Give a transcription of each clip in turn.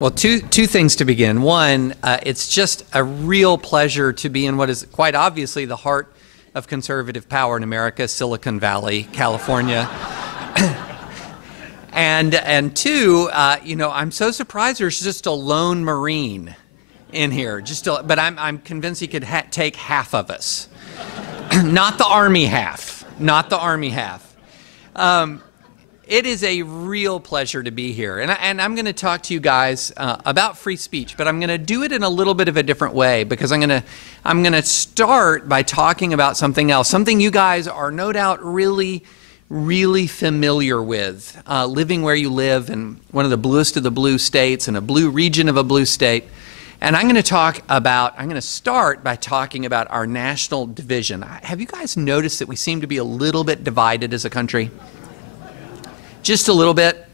Well, two things to begin. One, it's just a real pleasure to be in what is quite obviously the heart of conservative power in America, Silicon Valley, California. and two, I'm so surprised there's just a lone Marine in here. But I'm convinced he could take half of us, not the Army half, not the Army half. It is a real pleasure to be here, and I'm going to talk to you guys about free speech, but I'm going to do it in a little bit of a different way because I'm going to start by talking about something else, something you guys are no doubt really familiar with, living where you live in one of the bluest of the blue states in a blue region of a blue state. And I'm going to start by talking about our national division. Have you guys noticed that we seem to be a little bit divided as a country? Just a little bit.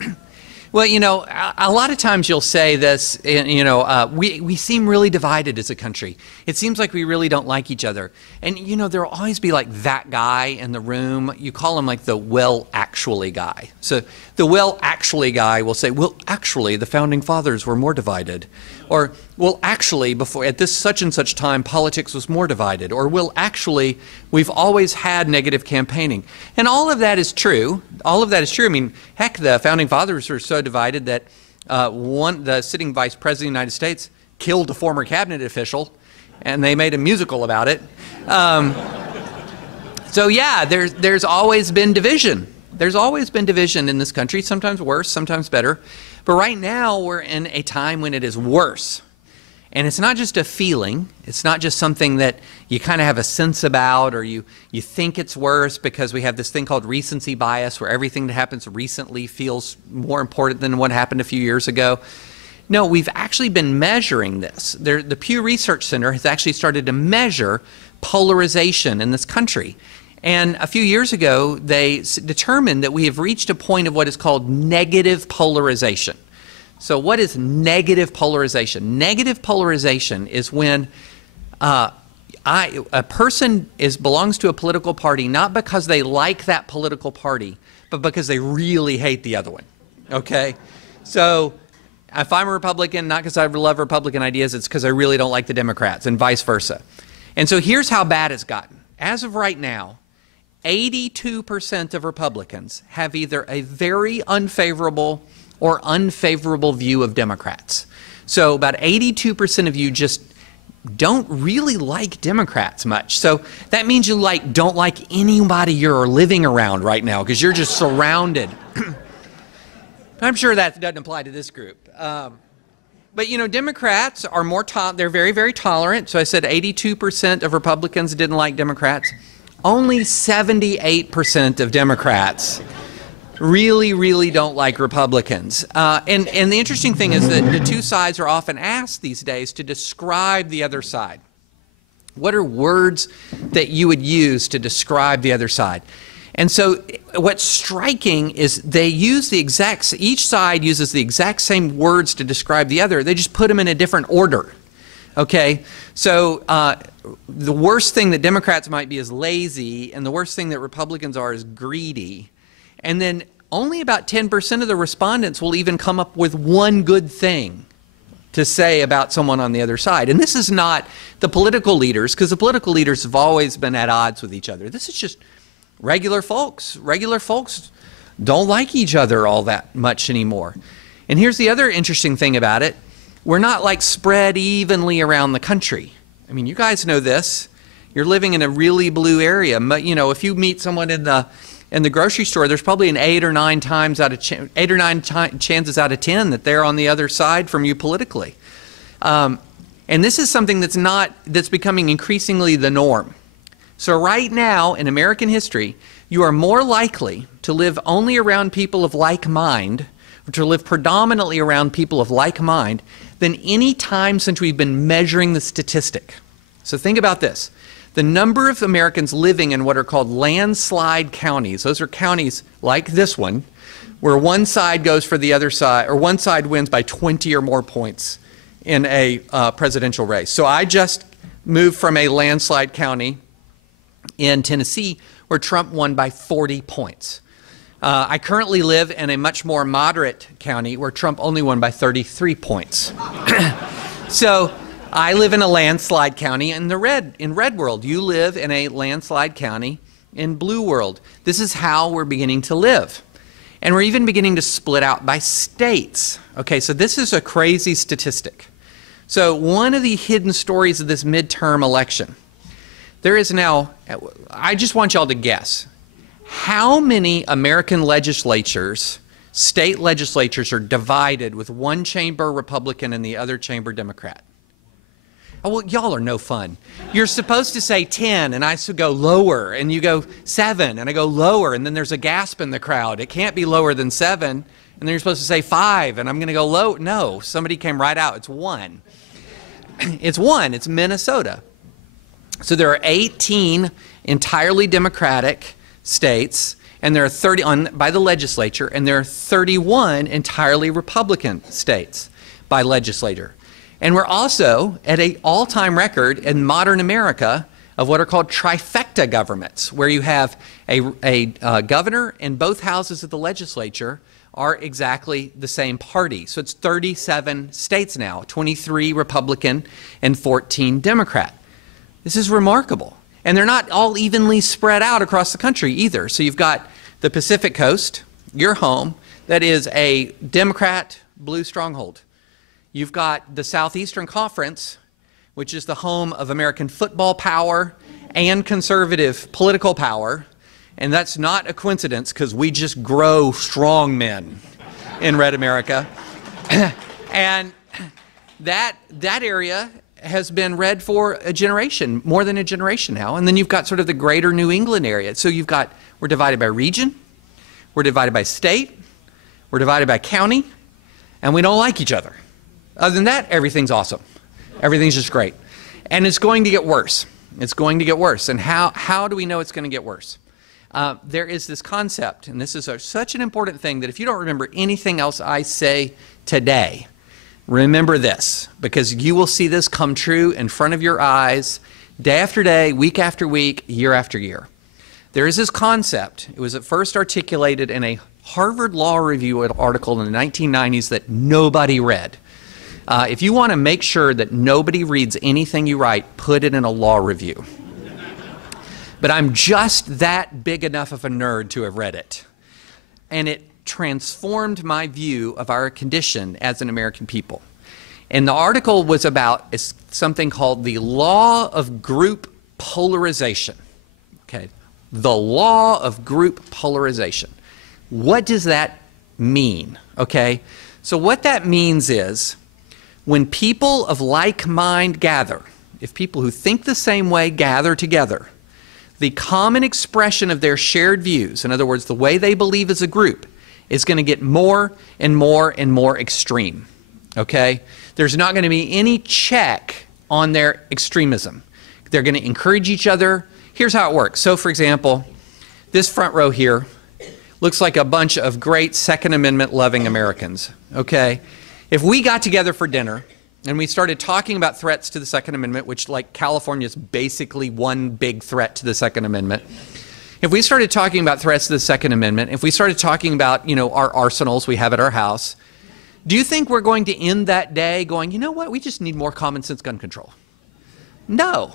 Well, a lot of times you'll say this, we seem really divided as a country. It seems like we really don't like each other. And, there'll always be like that guy in the room. You call him like the well, actually guy. So the well, actually guy will say, well, actually, the founding fathers were more divided. Or, well, actually, before at this such and such time, politics was more divided. Or, well, actually, we've always had negative campaigning. And all of that is true. All of that is true. I mean, heck, the founding fathers were so divided that the sitting vice president of the United States killed a former cabinet official, and they made a musical about it. So yeah, there's always been division. There's always been division in this country, sometimes worse, sometimes better. But right now, we're in a time when it is worse. And it's not just a feeling. It's not just something that you kind of have a sense about, or you think it's worse because we have this thing called recency bias where everything that happens recently feels more important than what happened a few years ago. No, we've actually been measuring this. The Pew Research Center has actually started to measure polarization in this country. And a few years ago, they determined that we have reached a point of what is called negative polarization. So what is negative polarization? Negative polarization is when a person belongs to a political party not because they like that political party, but because they really hate the other one, okay? So if I'm a Republican, not because I love Republican ideas, it's because I really don't like the Democrats, and vice versa. And so here's how bad it's gotten. As of right now, 82% of Republicans have either a very unfavorable or unfavorable view of Democrats. So about 82% of you just don't really like Democrats much. So that means you don't like anybody you're living around right now because you're just surrounded. I'm sure that doesn't apply to this group. But Democrats are they're very, very tolerant. So I said 82% of Republicans didn't like Democrats. Only 78% of Democrats really don't like Republicans. And the interesting thing is that the two sides are often asked these days to describe the other side. What are words that you would use to describe the other side? And so what's striking is each side uses the exact same words to describe the other. They just put them in a different order. Okay, so the worst thing that Democrats might be is lazy, and the worst thing that Republicans are is greedy. And then only about 10% of the respondents will even come up with one good thing to say about someone on the other side. And this is not the political leaders, because the political leaders have always been at odds with each other. This is just regular folks. Regular folks don't like each other all that much anymore. And here's the other interesting thing about it. We're not spread evenly around the country. I mean, you guys know this. You're living in a really blue area. But, if you meet someone in the grocery store, there's probably an 8 or 9 chances out of 10 that they're on the other side from you politically. And this is something that's becoming increasingly the norm. So right now in American history, you are more likely to live only around people of like mind, or to live predominantly around people of like mind, than any time since we've been measuring the statistic. So think about this. The number of Americans living in what are called landslide counties, those are counties like this one, where one side goes for the other side, or one side wins by 20 or more points in a presidential race. So I just moved from a landslide county in Tennessee where Trump won by 40 points. I currently live in a much more moderate county where Trump only won by 33 points. So I live in a landslide county in red world. You live in a landslide county in blue world. This is how we're beginning to live. And we're even beginning to split out by states. Okay, so this is a crazy statistic. So one of the hidden stories of this midterm election, there is now, I just want y'all to guess, how many American legislatures, state legislatures, are divided with one chamber Republican and the other chamber Democrat? Oh, well, y'all are no fun. You're supposed to say 10, and I should go lower, and you go 7, and I go lower, and then there's a gasp in the crowd. It can't be lower than 7, and then you're supposed to say 5, and I'm going to go low. No, somebody came right out. It's 1. It's 1. It's Minnesota. So there are 18 entirely Democratic states, and there are 30 by the legislature, and there are 31 entirely Republican states by legislature. And we're also at an all-time record in modern America of what are called trifecta governments, where you have a governor and both houses of the legislature are exactly the same party. So it's 37 states now, 23 Republican and 14 Democrat. This is remarkable. And they're not all evenly spread out across the country either. So you've got the Pacific Coast, your home, that is a Democrat blue stronghold. You've got the Southeastern Conference, which is the home of American football power and conservative political power. And that's not a coincidence, because we just grow strong men in red America. And that area has been red for a generation, more than a generation now. And then you've got sort of the greater New England area. So we're divided by region, we're divided by state, we're divided by county, and we don't like each other. Other than that, everything's awesome. Everything's just great. And it's going to get worse. It's going to get worse. And how do we know it's going to get worse? There is this concept, and this is such an important thing that if you don't remember anything else I say today, remember this, because you will see this come true in front of your eyes day after day, week after week, year after year. There is this concept. It was at first articulated in a Harvard Law Review article in the 1990s that nobody read. If you want to make sure that nobody reads anything you write, put it in a law review. But I'm just that big enough of a nerd to have read it. And it transformed my view of our condition as an American people. And the article was about something called the Law of Group Polarization. Okay, the Law of Group Polarization. What does that mean? Okay, so what that means is when people of like mind gather, if people who think the same way gather together, the common expression of their shared views, in other words, the way they believe as a group, is going to get more and more and more extreme. Okay? There's not going to be any check on their extremism. They're going to encourage each other. Here's how it works. So, for example, this front row here looks like a bunch of great Second Amendment loving Americans. Okay? If we got together for dinner and we started talking about threats to the Second Amendment, which, like, California is basically one big threat to the Second Amendment. If we started talking about threats to the Second Amendment, if we started talking about, our arsenals we have at our house, do you think we're going to end that day going, you know what, we just need more common sense gun control? No.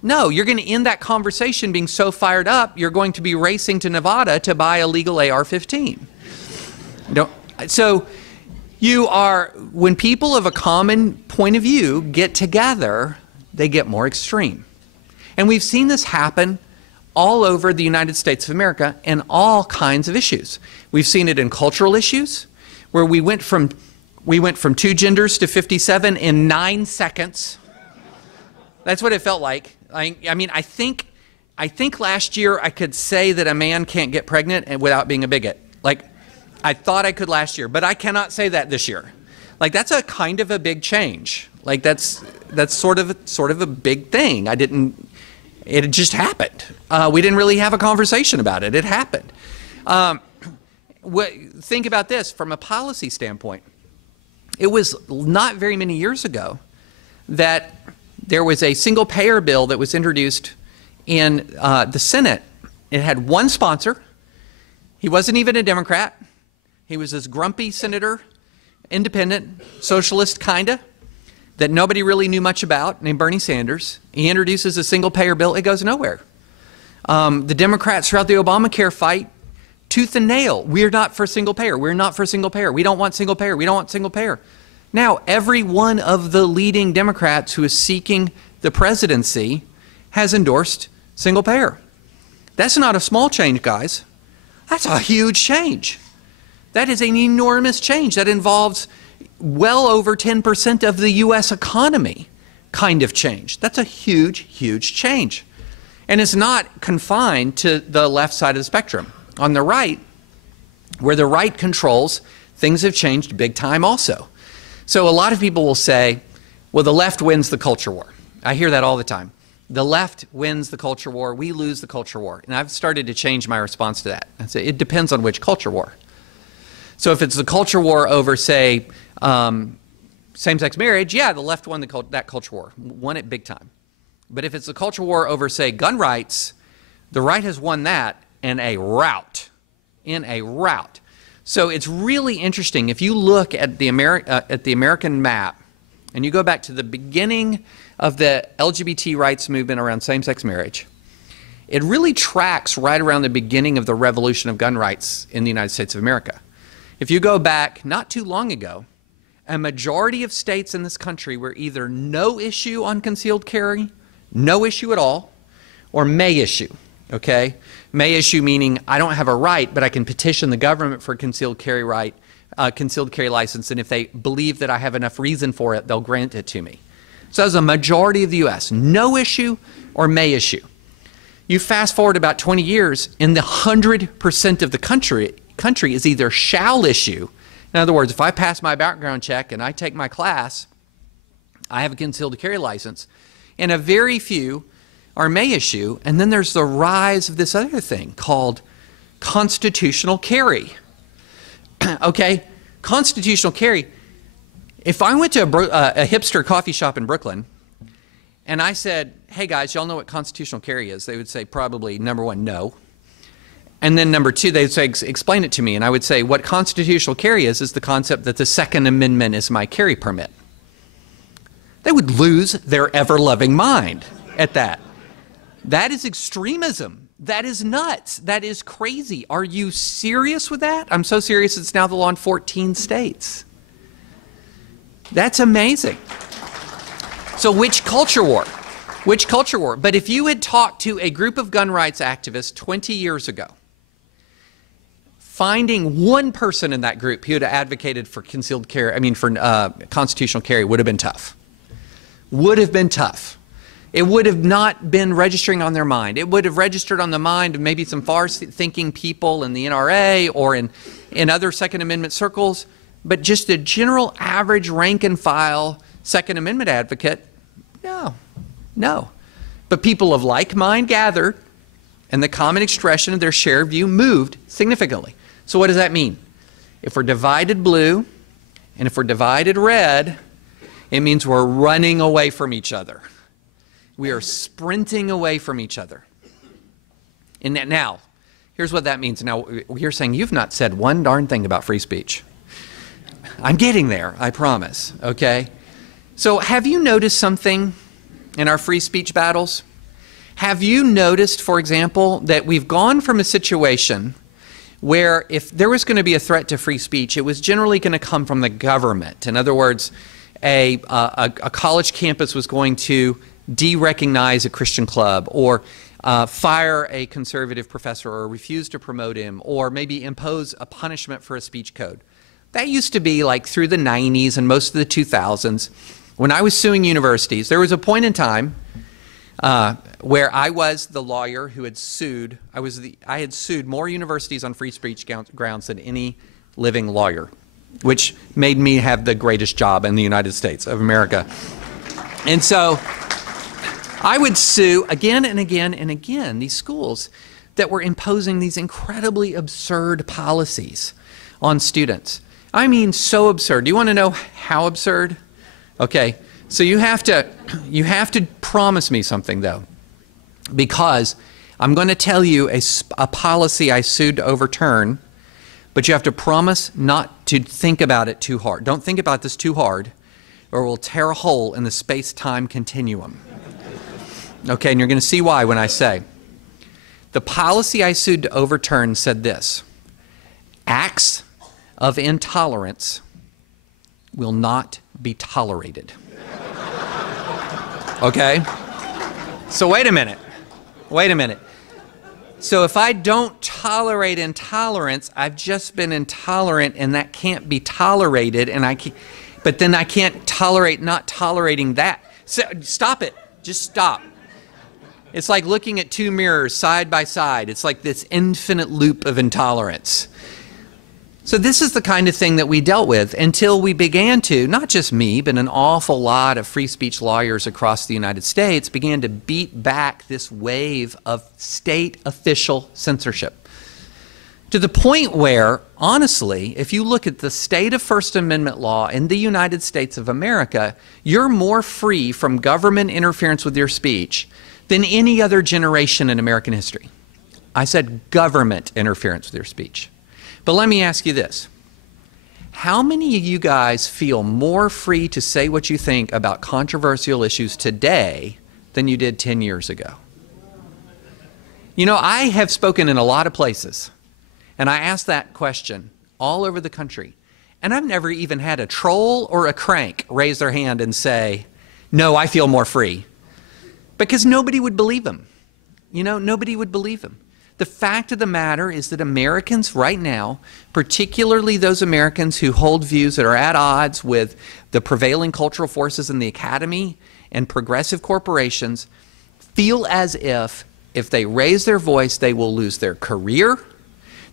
No, you're going to end that conversation being so fired up, you're going to be racing to Nevada to buy a legal AR-15. So when people of a common point of view get together, they get more extreme. And we've seen this happen all over the United States of America in all kinds of issues. We've seen it in cultural issues, where we went from 2 genders to 57 in 9 seconds. That's what it felt like. I mean, I think last year I could say that a man can't get pregnant without being a bigot. Like, I thought I could last year, but I cannot say that this year. Like, that's a kind of a big change. Like, that's sort of a big thing. It just happened. We didn't really have a conversation about it. It happened. Think about this from a policy standpoint. It was not very many years ago that there was a single payer bill that was introduced in the Senate. It had one sponsor. He wasn't even a Democrat. He was this grumpy senator, independent, socialist kinda, that nobody really knew much about, named Bernie Sanders. He introduces a single-payer bill. It goes nowhere. The Democrats throughout the Obamacare fight, tooth and nail. We're not for single payer. We're not for single payer. We don't want single payer. We don't want single payer. Now, every one of the leading Democrats who is seeking the presidency has endorsed single payer. That's not a small change, guys. That's a huge change. That is an enormous change. That involves well over 10% of the U.S. economy kind of change. That's a huge, huge change. And it's not confined to the left side of the spectrum. On the right, where the right controls, things have changed big time also. So a lot of people will say, well, the left wins the culture war. I hear that all the time. The left wins the culture war, we lose the culture war. And I've started to change my response to that. I say, it depends on which culture war. So if it's the culture war over, say, same-sex marriage, yeah, the left won that culture war, won it big time. But if it's the culture war over, say, gun rights, the right has won that in a rout. So it's really interesting. If you look at the American map and you go back to the beginning of the LGBT rights movement around same-sex marriage, it really tracks right around the beginning of the revolution of gun rights in the United States of America. If you go back not too long ago, a majority of states in this country were either no issue on concealed carry, no issue at all, or may issue, okay? May issue meaning I don't have a right, but I can petition the government for a concealed carry license, and if they believe that I have enough reason for it, they'll grant it to me. So that's a majority of the U.S., no issue or may issue. You fast forward about 20 years, and the 100% of the country is either shall issue. In other words, if I pass my background check and I take my class, I have a concealed carry license, and a very few are may issue. And then there's the rise of this other thing called constitutional carry. Okay, constitutional carry. If I went to a hipster coffee shop in Brooklyn and I said, hey guys, y'all know what constitutional carry is? They would say probably number one, no. And then number two, they'd say, explain it to me. And I would say, what constitutional carry is the concept that the Second Amendment is my carry permit. They would lose their ever-loving mind at that. That is extremism. That is nuts. That is crazy. Are you serious with that? I'm so serious it's now the law in 14 states. That's amazing. So which culture war? Which culture war? But if you had talked to a group of gun rights activists 20 years ago, finding one person in that group who had advocated for concealed carry, for constitutional carry would have been tough. Would have been tough. It would have not been registering on their mind. It would have registered on the mind of maybe some far-thinking people in the NRA or in other Second Amendment circles, but just a general average rank-and-file Second Amendment advocate, no. But people of like mind gathered, and the common expression of their shared view moved significantly. So what does that mean? If we're divided blue, and if we're divided red, it means we're running away from each other. We are sprinting away from each other. And now, here's what that means. Now, you're saying you've not said one darn thing about free speech. I'm getting there, I promise, okay? So have you noticed something in our free speech battles? Have you noticed, for example, that we've gone from a situation where if there was going to be a threat to free speech, it was generally going to come from the government. In other words, a college campus was going to de-recognize a Christian club, or fire a conservative professor, or refuse to promote him, or maybe impose a punishment for a speech code. That used to be like through the 90s and most of the 2000s. When I was suing universities, there was a point in time where I was the lawyer who had sued. I had sued more universities on free speech grounds than any living lawyer, which made me have the greatest job in the United States of America. And so I would sue again and again and again these schools that were imposing these incredibly absurd policies on students. I mean, so absurd. Do you want to know how absurd? Okay, so you have to promise me something though, because I'm going to tell you a policy I sued to overturn, but you have to promise not to think about it too hard. Don't think about this too hard, or it will tear a hole in the space-time continuum. Okay, and you're going to see why when I say. The policy I sued to overturn said this: acts of intolerance will not be tolerated. Okay? So wait a minute. Wait a minute. So if I don't tolerate intolerance, I've just been intolerant, and that can't be tolerated, and but then I can't tolerate not tolerating that. So stop it. Just stop. It's like looking at two mirrors side by side. It's like this infinite loop of intolerance. So this is the kind of thing that we dealt with until we began to, not just me, but an awful lot of free speech lawyers across the United States began to beat back this wave of state official censorship. To the point where, honestly, if you look at the state of First Amendment law in the United States of America, you're more free from government interference with your speech than any other generation in American history. I said government interference with your speech. But let me ask you this. How many of you guys feel more free to say what you think about controversial issues today than you did 10 years ago? You know, I have spoken in a lot of places, and I asked that question all over the country, and I've never even had a troll or a crank raise their hand and say, no, I feel more free. Because nobody would believe them. You know, nobody would believe them. The fact of the matter is that Americans right now, particularly those Americans who hold views that are at odds with the prevailing cultural forces in the academy and progressive corporations, feel as if they raise their voice, they will lose their career,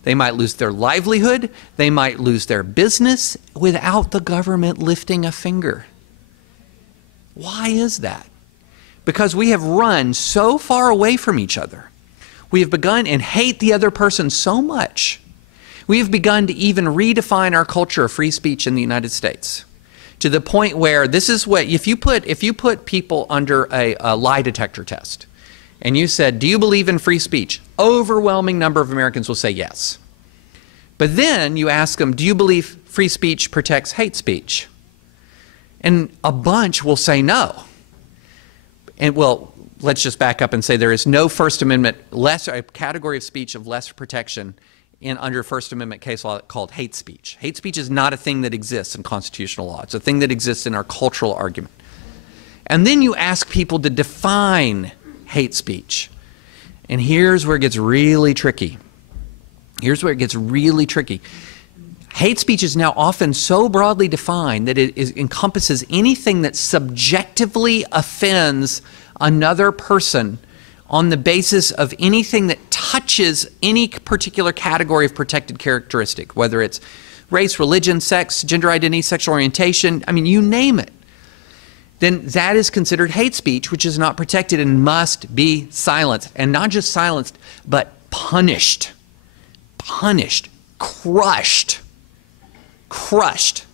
they might lose their livelihood, they might lose their business without the government lifting a finger. Why is that? Because we have run so far away from each other. We have begun and hate the other person so much. We have begun to even redefine our culture of free speech in the United States to the point where this is what, if you put people under a lie detector test and you said, do you believe in free speech? Overwhelming number of Americans will say yes. But then you ask them, do you believe free speech protects hate speech? And a bunch will say no. And well, let's just back up and say there is no First Amendment a category of speech of less protection under First Amendment case law called hate speech. Hate speech is not a thing that exists in constitutional law. It's a thing that exists in our cultural argument. And then you ask people to define hate speech. And here's where it gets really tricky. Here's where it gets really tricky. Hate speech is now often so broadly defined that it encompasses anything that subjectively offends another person on the basis of anything that touches any particular category of protected characteristic, whether it's race, religion, sex, gender identity, sexual orientation, I mean, you name it. Then that is considered hate speech, which is not protected and must be silenced. And not just silenced, but punished. Punished. Crushed. Crushed.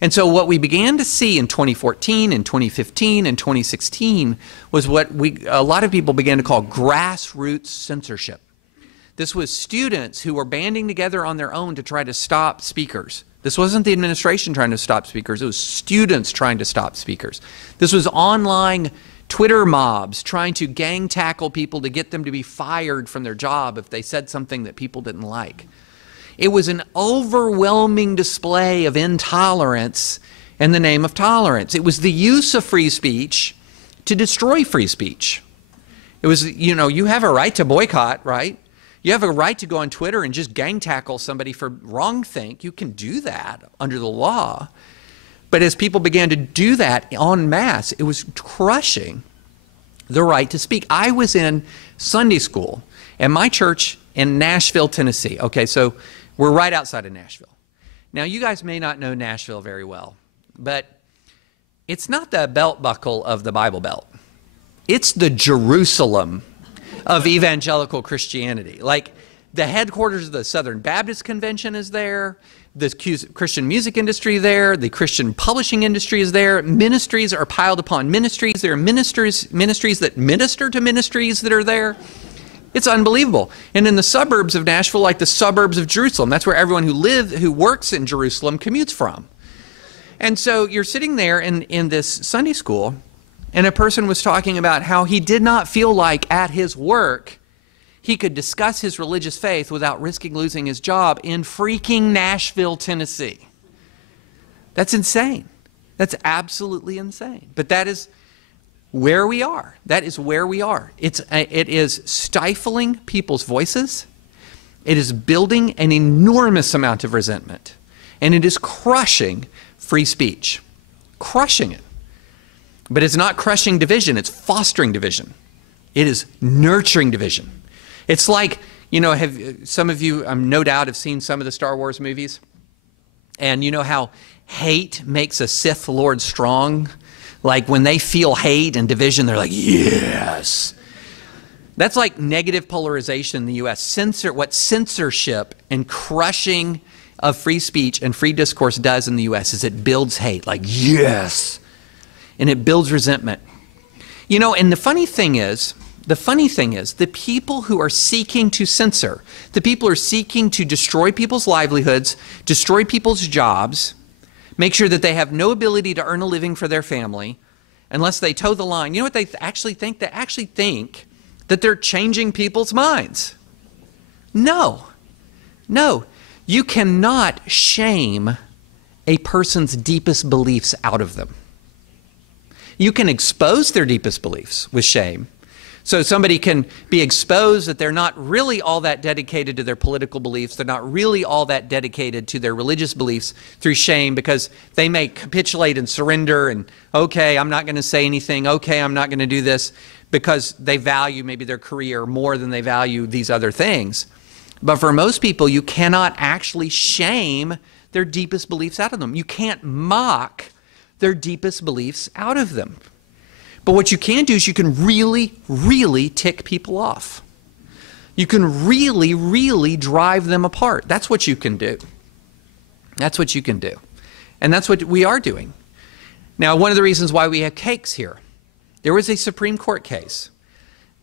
And so what we began to see in 2014, in 2015, and 2016 was what a lot of people began to call grassroots censorship. This was students who were banding together on their own to try to stop speakers. This wasn't the administration trying to stop speakers. It was students trying to stop speakers. This was online Twitter mobs trying to gang tackle people to get them to be fired from their job if they said something that people didn't like. It was an overwhelming display of intolerance in the name of tolerance. It was the use of free speech to destroy free speech. It was, you know, you have a right to boycott, right? You have a right to go on Twitter and just gang tackle somebody for wrongthink. You can do that under the law. But as people began to do that en masse, it was crushing the right to speak. I was in Sunday school at my church in Nashville, Tennessee. Okay, so we're right outside of Nashville. Now, you guys may not know Nashville very well, but it's not the belt buckle of the Bible Belt. It's the Jerusalem of evangelical Christianity. Like, the headquarters of the Southern Baptist Convention is there, the Christian music industry there, the Christian publishing industry is there, ministries are piled upon ministries, there are ministries that minister to ministries that are there. It's unbelievable. And in the suburbs of Nashville, like the suburbs of Jerusalem, that's where everyone who works in Jerusalem commutes from. And so you're sitting there in this Sunday school, and a person was talking about how he did not feel like at his work he could discuss his religious faith without risking losing his job in freaking Nashville, Tennessee. That's insane. That's absolutely insane. But that is where we are. That is where we are. It is stifling people's voices. It is building an enormous amount of resentment. And it is crushing free speech. Crushing it. But it's not crushing division. It's fostering division. It is nurturing division. It's like, you know, some of you, no doubt, have seen some of the Star Wars movies. And you know how hate makes a Sith Lord strong? Like when they feel hate and division, they're like, yes. That's like negative polarization in the U.S. What censorship and crushing of free speech and free discourse does in the U.S. is it builds hate, like, yes. And it builds resentment. You know, and the funny thing is, the people who are seeking to censor, the people who are seeking to destroy people's livelihoods, destroy people's jobs, make sure that they have no ability to earn a living for their family, unless they toe the line. You know what they actually think? They actually think that they're changing people's minds. No. No. You cannot shame a person's deepest beliefs out of them. You can expose their deepest beliefs with shame. So somebody can be exposed that they're not really all that dedicated to their political beliefs. They're not really all that dedicated to their religious beliefs through shame, because they may capitulate and surrender and, okay, I'm not going to say anything. Okay, I'm not going to do this, because they value maybe their career more than they value these other things. But for most people, you cannot actually shame their deepest beliefs out of them. You can't mock their deepest beliefs out of them. But what you can do is you can really, really tick people off. You can really, really drive them apart. That's what you can do. That's what you can do. And that's what we are doing. Now, one of the reasons why we have cakes here, there was a Supreme Court case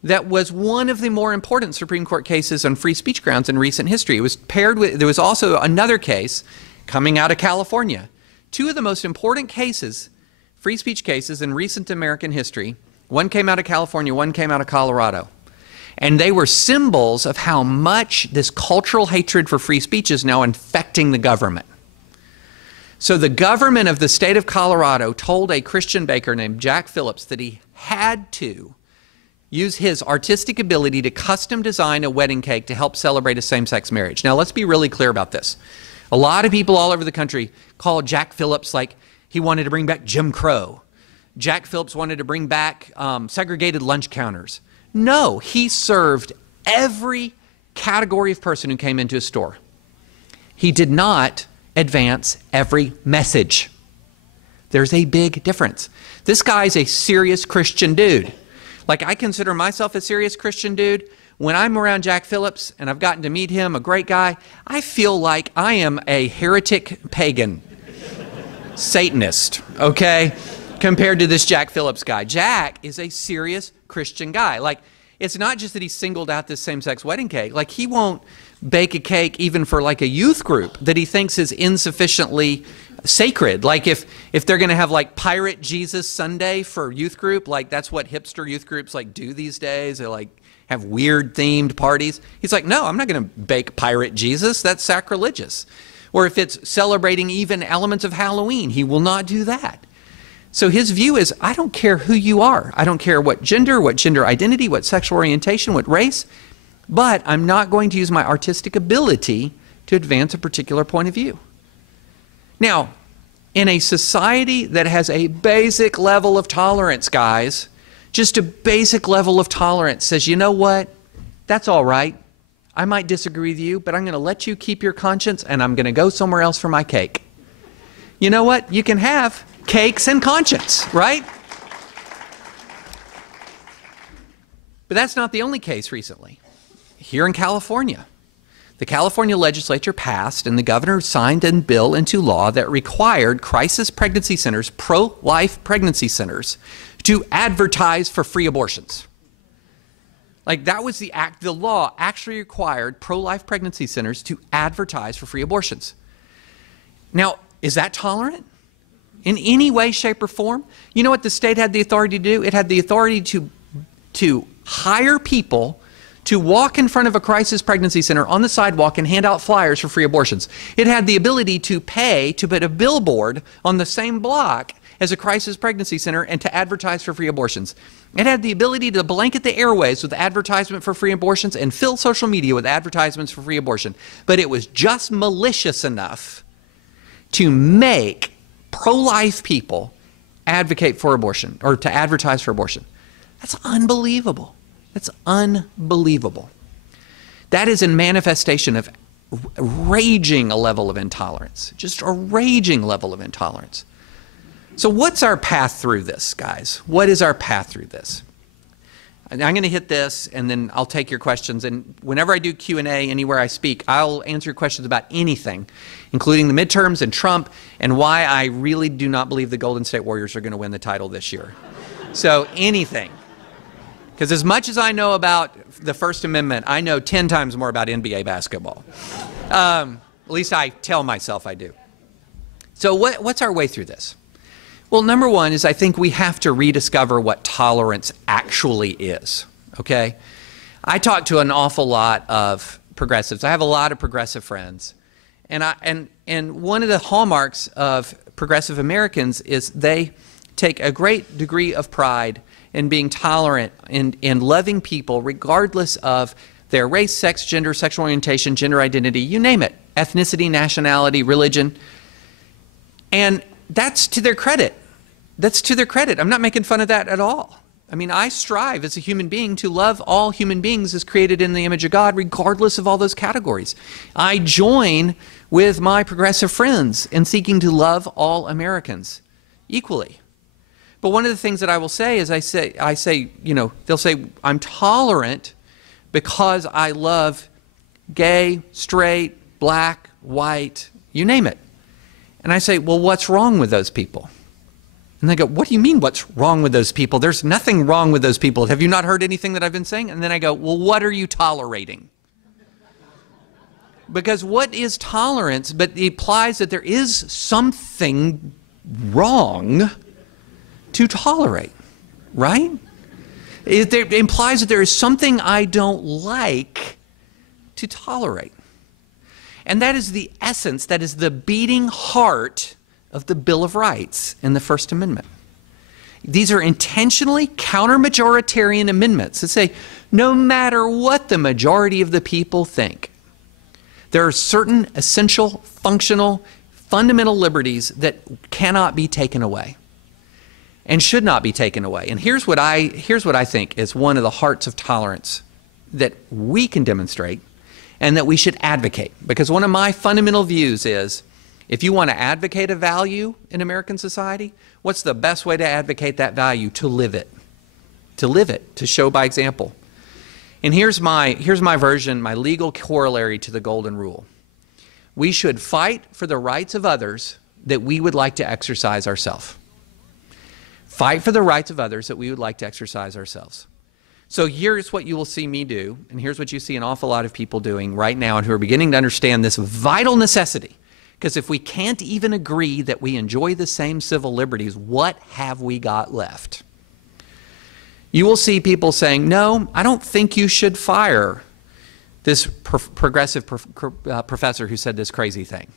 that was one of the more important Supreme Court cases on free speech grounds in recent history. It was paired with, there was also another case coming out of California. Two of the most important cases, free speech cases in recent American history. One came out of California, one came out of Colorado. And they were symbols of how much this cultural hatred for free speech is now infecting the government. So the government of the state of Colorado told a Christian baker named Jack Phillips that he had to use his artistic ability to custom design a wedding cake to help celebrate a same-sex marriage. Now, let's be really clear about this. A lot of people all over the country call Jack Phillips like he wanted to bring back Jim Crow. Jack Phillips wanted to bring back segregated lunch counters. No, he served every category of person who came into his store. He did not advance every message. There's a big difference. This guy's a serious Christian dude. Like, I consider myself a serious Christian dude. When I'm around Jack Phillips and I've gotten to meet him, a great guy, I feel like I am a heretic pagan, Satanist, okay, compared to this Jack Phillips guy. Jack is a serious Christian guy. Like, it's not just that he singled out this same-sex wedding cake. Like, he won't bake a cake even for like a youth group that he thinks is insufficiently sacred. Like, if they're going to have like Pirate Jesus Sunday for youth group, like that's what hipster youth groups like do these days. They like have weird themed parties. He's like, no, I'm not going to bake Pirate Jesus. That's sacrilegious. Or if it's celebrating even elements of Halloween, he will not do that. So his view is, I don't care who you are. I don't care what gender identity, what sexual orientation, what race, but I'm not going to use my artistic ability to advance a particular point of view. Now, in a society that has a basic level of tolerance, guys, just a basic level of tolerance says, you know what? That's all right. I might disagree with you, but I'm going to let you keep your conscience and I'm going to go somewhere else for my cake. You know what? You can have cakes and conscience, right? But that's not the only case recently. Here in California, the California legislature passed and the governor signed a bill into law that required crisis pregnancy centers, pro-life pregnancy centers, to advertise for free abortions. Like that was the act, the law actually required pro-life pregnancy centers to advertise for free abortions. Now, is that tolerant in any way, shape, or form? You know what the state had the authority to do? It had the authority to hire people to walk in front of a crisis pregnancy center on the sidewalk and hand out flyers for free abortions. It had the ability to pay to put a billboard on the same block as a crisis pregnancy center and to advertise for free abortions. It had the ability to blanket the airways with advertisement for free abortions and fill social media with advertisements for free abortion. But it was just malicious enough to make pro-life people advocate for abortion or to advertise for abortion. That's unbelievable. That's unbelievable. That is a manifestation of raging a level of intolerance, just a raging level of intolerance. So what's our path through this, guys? What is our path through this? And I'm going to hit this, and then I'll take your questions. And whenever I do Q&A anywhere I speak, I'll answer questions about anything, including the midterms and Trump, and why I really do not believe the Golden State Warriors are going to win the title this year. So anything. Because as much as I know about the First Amendment, I know 10 times more about NBA basketball. At least I tell myself I do. So what's our way through this? Well, number one is I think we have to rediscover what tolerance actually is, okay? I talk to an awful lot of progressives. I have a lot of progressive friends. And one of the hallmarks of progressive Americans is they take a great degree of pride in being tolerant and loving people regardless of their race, sex, gender, sexual orientation, gender identity, you name it, ethnicity, nationality, religion. And that's to their credit. That's to their credit. I'm not making fun of that at all. I mean, I strive as a human being to love all human beings as created in the image of God, regardless of all those categories. I join with my progressive friends in seeking to love all Americans equally. But one of the things that I will say is I say, you know, they'll say, I'm tolerant because I love gay, straight, black, white, you name it. And I say, well, what's wrong with those people? And they go, what do you mean what's wrong with those people? There's nothing wrong with those people. Have you not heard anything that I've been saying? And then I go, well, what are you tolerating? Because what is tolerance? But it implies that there is something wrong to tolerate, right? It implies that there is something I don't like to tolerate. And that is the essence, that is the beating heart of the Bill of Rights in the First Amendment. These are intentionally counter-majoritarian amendments that say, no matter what the majority of the people think, there are certain essential, functional, fundamental liberties that cannot be taken away and should not be taken away. And here's what I think is one of the hearts of tolerance that we can demonstrate and that we should advocate. Because one of my fundamental views is, if you want to advocate a value in American society, what's the best way to advocate that value? To live it. To live it, to show by example. And here's my version, my legal corollary to the golden rule. We should fight for the rights of others that we would like to exercise ourselves. Fight for the rights of others that we would like to exercise ourselves. So here's what you will see me do, and here's what you see an awful lot of people doing right now and who are beginning to understand this vital necessity. Because if we can't even agree that we enjoy the same civil liberties, what have we got left? You will see people saying, no, I don't think you should fire this progressive professor who said this crazy thing.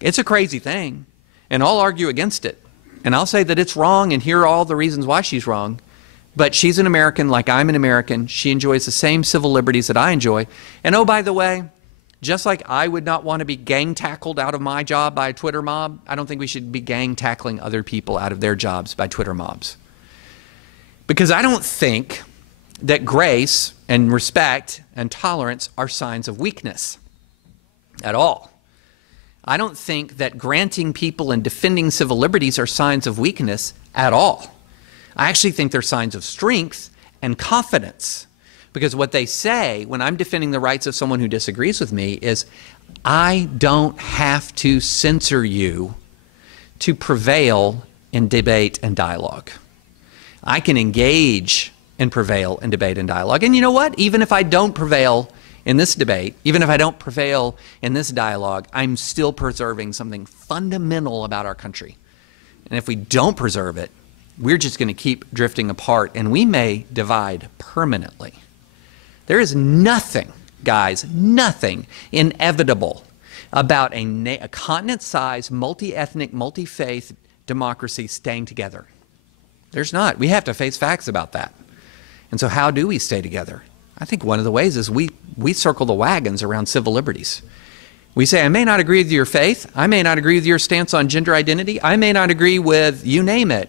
It's a crazy thing, and I'll argue against it. And I'll say that it's wrong, and here are all the reasons why she's wrong. But she's an American like I'm an American. She enjoys the same civil liberties that I enjoy. And oh, by the way, just like I would not want to be gang tackled out of my job by a Twitter mob, I don't think we should be gang tackling other people out of their jobs by Twitter mobs. Because I don't think that grace and respect and tolerance are signs of weakness at all. I don't think that granting people and defending civil liberties are signs of weakness at all. I actually think they're signs of strength and confidence. Because what they say when I'm defending the rights of someone who disagrees with me is, I don't have to censor you to prevail in debate and dialogue. I can engage and prevail in debate and dialogue. And you know what? Even if I don't prevail in this debate, even if I don't prevail in this dialogue, I'm still preserving something fundamental about our country. And if we don't preserve it, we're just going to keep drifting apart, and we may divide permanently. There is nothing, guys, nothing inevitable about a continent-sized, multi-ethnic, multi-faith democracy staying together. There's not. We have to face facts about that. And so how do we stay together? I think one of the ways is we circle the wagons around civil liberties. We say, I may not agree with your faith. I may not agree with your stance on gender identity. I may not agree with you name it.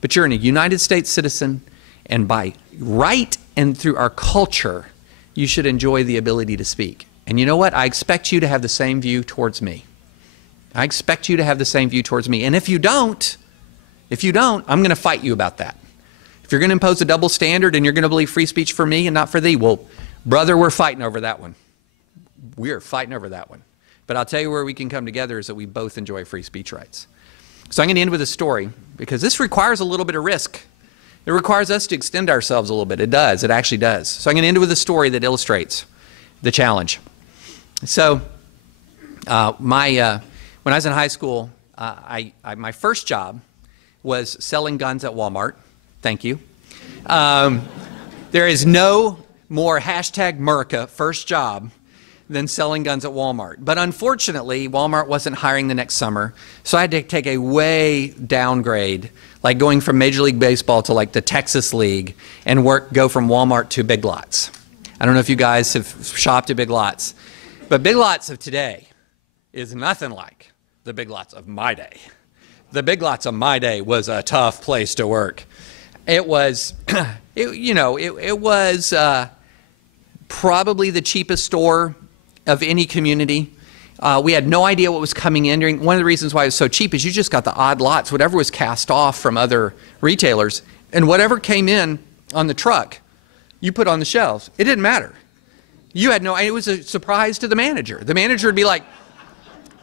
But you're a United States citizen, and by right and through our culture, you should enjoy the ability to speak. And you know what? I expect you to have the same view towards me. I expect you to have the same view towards me. And if you don't, I'm going to fight you about that. If you're going to impose a double standard and you're going to believe free speech for me and not for thee, well, brother, we're fighting over that one. We're fighting over that one. But I'll tell you where we can come together is that we both enjoy free speech rights. So I'm going to end with a story, because this requires a little bit of risk. It requires us to extend ourselves a little bit. It does. It actually does. So I'm going to end with a story that illustrates the challenge. So when I was in high school, my first job was selling guns at Walmart. Thank you. There is no more #Murica first job than selling guns at Walmart. But unfortunately, Walmart wasn't hiring the next summer, so I had to take a way downgrade, like going from Major League Baseball to like the Texas League, and go from Walmart to Big Lots. I don't know if you guys have shopped at Big Lots, but Big Lots of today is nothing like the Big Lots of my day. The Big Lots of my day was a tough place to work. It was, it was probably the cheapest store of any community. We had no idea what was coming in. One of the reasons why it was so cheap is you just got the odd lots, whatever was cast off from other retailers, and whatever came in on the truck, you put on the shelves. It didn't matter. You had it was a surprise to the manager. The manager would be like,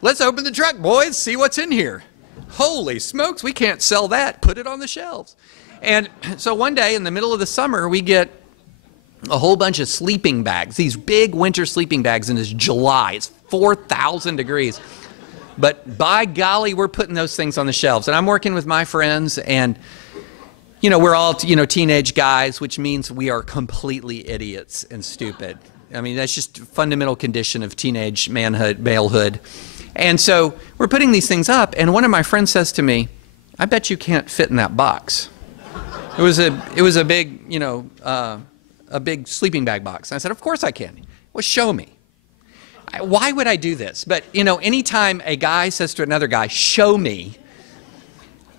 let's open the truck, boys, see what's in here. Holy smokes, we can't sell that. Put it on the shelves. And so one day in the middle of the summer, we get a whole bunch of sleeping bags, these big winter sleeping bags, and it's July. It's 4,000 degrees. But by golly, we're putting those things on the shelves. And I'm working with my friends, and we're all teenage guys, which means we are completely idiots and stupid. I mean, that's just a fundamental condition of teenage malehood. And so we're putting these things up, and one of my friends says to me, I bet you can't fit in that box. It was a big, a big sleeping bag box. And I said, of course I can. Well, show me. Why would I do this? But, anytime a guy says to another guy, show me,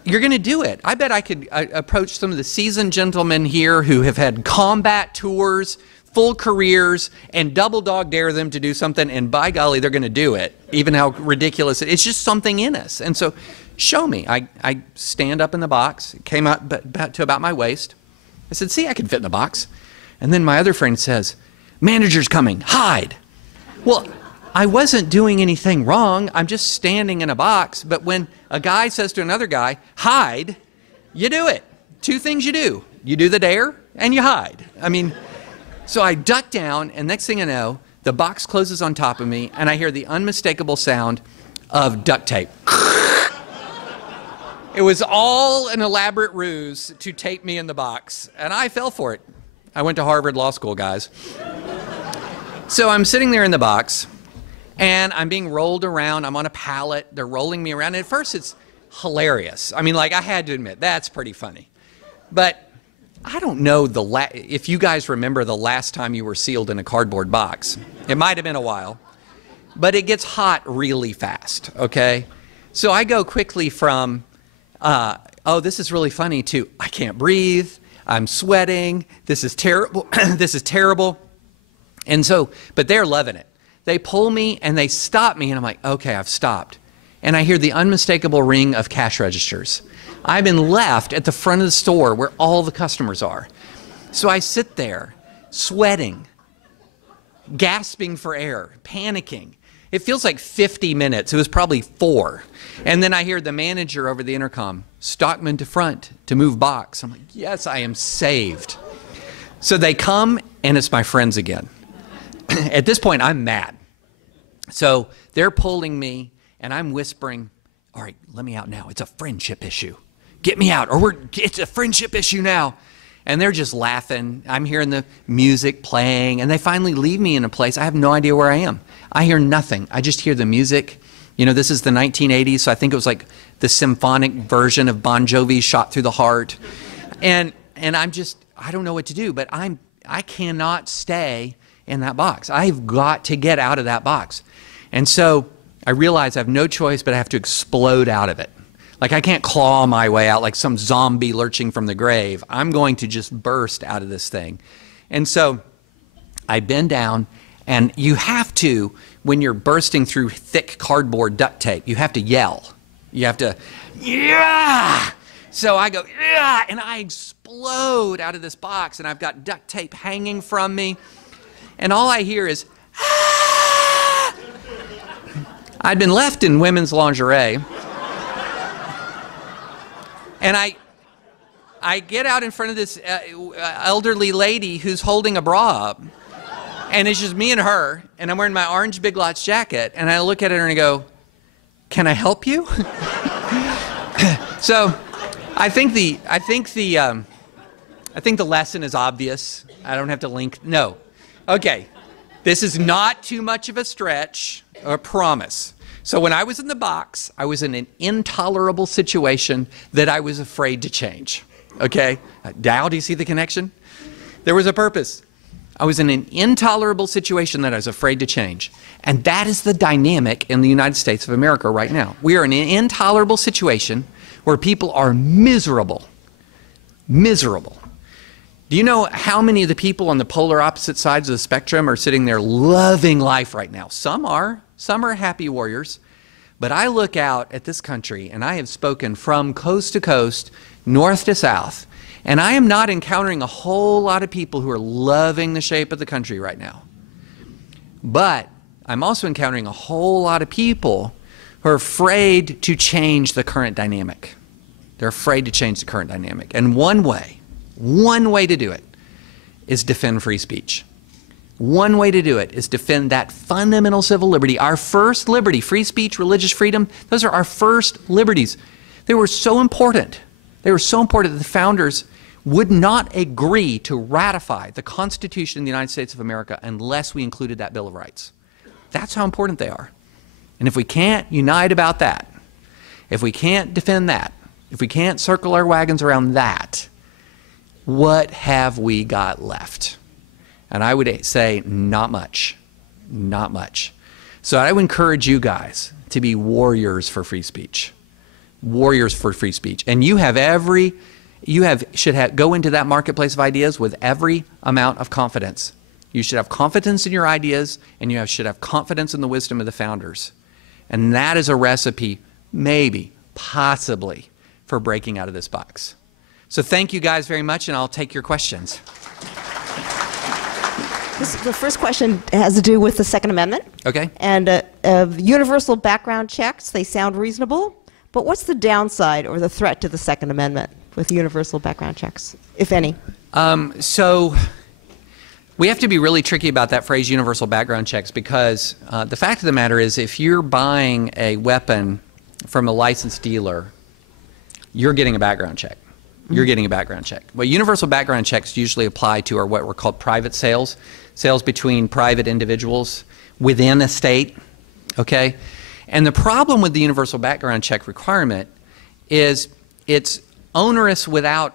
you're going to do it. I bet I could approach some of the seasoned gentlemen here who have had combat tours, full careers, and double dog dare them to do something, and by golly, they're going to do it, even how ridiculous it is. It's just something in us. And so, show me. I stand up in the box. It came out to about my waist. I said, see, I can fit in the box. And then my other friend says, manager's coming, hide. Well, I wasn't doing anything wrong. I'm just standing in a box. But when a guy says to another guy, hide, you do it. Two things you do. You do the dare and you hide. I mean, so I duck down, and next thing I know, the box closes on top of me, and I hear the unmistakable sound of duct tape. It was all an elaborate ruse to tape me in the box, and I fell for it. I went to Harvard Law School, guys. So I'm sitting there in the box, and I'm being rolled around. I'm on a pallet. They're rolling me around. And at first, it's hilarious. I mean, like, I had to admit, that's pretty funny. But I don't know if you guys remember the last time you were sealed in a cardboard box. It might have been a while. But it gets hot really fast, okay? So I go quickly from, oh, this is really funny, to I can't breathe. I'm sweating. This is terrible. This is terrible. And so, but they're loving it. They pull me and they stop me, and I'm like, okay, I've stopped. And I hear the unmistakable ring of cash registers. I've been left at the front of the store where all the customers are. So I sit there, sweating, gasping for air, panicking. It feels like 50 minutes. It was probably 4. And then I hear the manager over the intercom, Stockman to front to move box. I'm like, yes, I am saved. So they come, and it's my friends again. At this point, I'm mad. So they're pulling me, and I'm whispering, all right, let me out now. It's a friendship issue. Get me out, or it's a friendship issue now. And they're just laughing. I'm hearing the music playing, and they finally leave me in a place. I have no idea where I am. I hear nothing. I just hear the music. You know, this is the 1980s, so I think it was like the symphonic version of Bon Jovi's Shot Through the Heart. And I'm just, I don't know what to do, but I cannot stay in that box. I've got to get out of that box. And so I realize I have no choice, but I have to explode out of it. Like, I can't claw my way out like some zombie lurching from the grave. I'm going to just burst out of this thing. And so I bend down, and you have to, when you're bursting through thick cardboard duct tape, you have to yell. You have to, yeah! So I go, yeah! And I explode out of this box, and I've got duct tape hanging from me. And all I hear is, ah! I'd been left in women's lingerie. And I get out in front of this elderly lady who's holding a bra up. And it's just me and her, and I'm wearing my orange Big Lots jacket, and I look at her and I go, can I help you? So I think the lesson is obvious. I don't have to link, no. Okay, this is not too much of a stretch or a promise. So when I was in the box, I was in an intolerable situation that I was afraid to change, okay? Now, do you see the connection? There was a purpose. I was in an intolerable situation that I was afraid to change. And that is the dynamic in the United States of America right now. We are in an intolerable situation where people are miserable. Miserable. Do you know how many of the people on the polar opposite sides of the spectrum are sitting there loving life right now? Some are happy warriors. But I look out at this country, and I have spoken from coast to coast, north to south, and I am not encountering a whole lot of people who are loving the shape of the country right now. But I'm also encountering a whole lot of people who are afraid to change the current dynamic. They're afraid to change the current dynamic. And one way to do it is defend free speech. One way to do it is defend that fundamental civil liberty, our first liberty, free speech, religious freedom. Those are our first liberties. They were so important. They were so important that the founders would not agree to ratify the Constitution of the United States of America unless we included that Bill of Rights. That's how important they are. And if we can't unite about that, if we can't defend that, if we can't circle our wagons around that, what have we got left? And I would say not much, not much. So I would encourage you guys to be warriors for free speech, warriors for free speech. And you should go into that marketplace of ideas with every amount of confidence. You should have confidence in your ideas, and you should have confidence in the wisdom of the founders. And that is a recipe, maybe, possibly, for breaking out of this box. So thank you guys very much, and I'll take your questions. The first question has to do with the Second Amendment. Okay. And universal background checks, they sound reasonable, but what's the downside or the threat to the Second Amendment with universal background checks, if any? So we have to be really tricky about that phrase, universal background checks, because the fact of the matter is if you're buying a weapon from a licensed dealer, you're getting a background check. You're getting a background check. What universal background checks usually apply to are what were called private sales, sales between private individuals within a state, okay? And the problem with the universal background check requirement is it's onerous without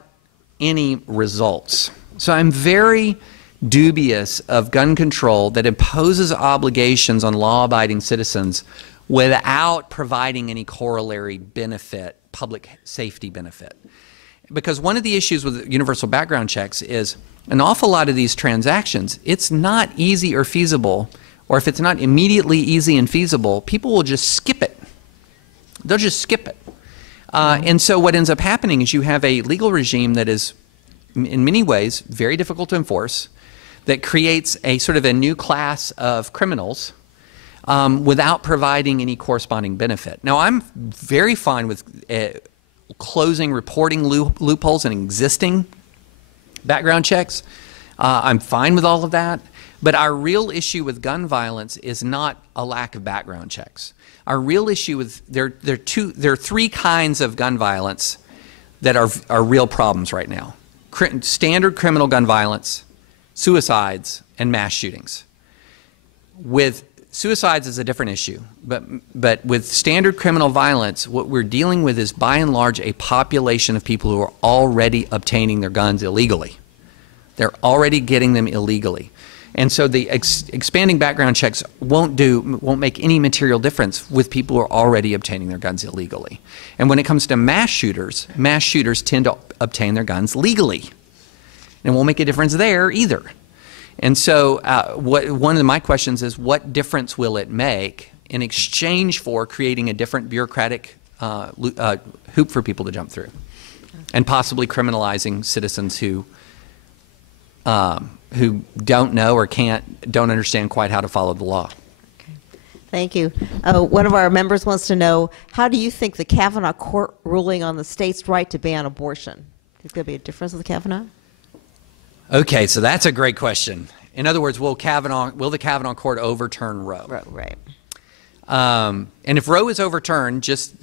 any results. So I'm very dubious of gun control that imposes obligations on law-abiding citizens without providing any corollary benefit, public safety benefit. Because one of the issues with universal background checks is an awful lot of these transactions, it's not easy or feasible, or if it's not immediately easy and feasible, people will just skip it. They'll just skip it. And so what ends up happening is you have a legal regime that is, in many ways, very difficult to enforce, that creates a sort of a new class of criminals without providing any corresponding benefit. Now, I'm very fine with closing reporting loopholes in existing background checks. I'm fine with all of that. But our real issue with gun violence is not a lack of background checks. Our real issue with there are three kinds of gun violence that are real problems right now: standard criminal gun violence, suicides, and mass shootings. With suicides is a different issue, but with standard criminal violence, what we're dealing with is by and large a population of people who are already obtaining their guns illegally. They're already getting them illegally. And so the expanding background checks won't make any material difference with people who are already obtaining their guns illegally. And when it comes to mass shooters tend to obtain their guns legally. And it won't make a difference there either. And so one of my questions is, what difference will it make in exchange for creating a different bureaucratic hoop for people to jump through, and possibly criminalizing citizens who don't know or don't understand quite how to follow the law. Okay. Thank you. One of our members wants to know, how do you think the Kavanaugh court ruling on the state's right to ban abortion? Do you think there'll be a difference with Kavanaugh? Okay, so that's a great question. In other words, will the Kavanaugh court overturn Roe? Right. And if Roe is overturned, just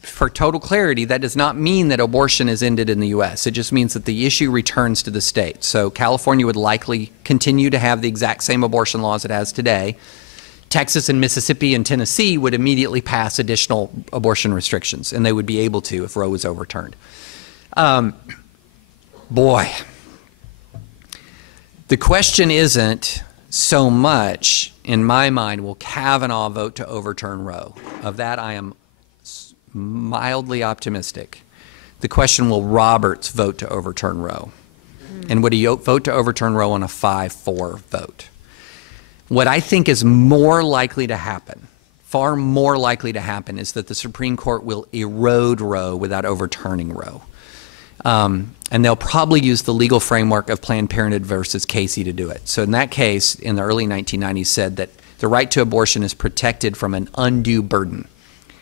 for total clarity, that does not mean that abortion is ended in the U.S. It just means that the issue returns to the state. So California would likely continue to have the exact same abortion laws it has today. Texas and Mississippi and Tennessee would immediately pass additional abortion restrictions, and they would be able to if Roe was overturned. Boy, the question isn't so much, in my mind, will Kavanaugh vote to overturn Roe? Of that, I am mildly optimistic. The question, will Roberts vote to overturn Roe? And would he vote to overturn Roe on a 5-4 vote? What I think is more likely to happen, far more likely to happen, is that the Supreme Court will erode Roe without overturning Roe. And they'll probably use the legal framework of Planned Parenthood versus Casey to do it. So in that case, in the early 1990s, said that the right to abortion is protected from an undue burden.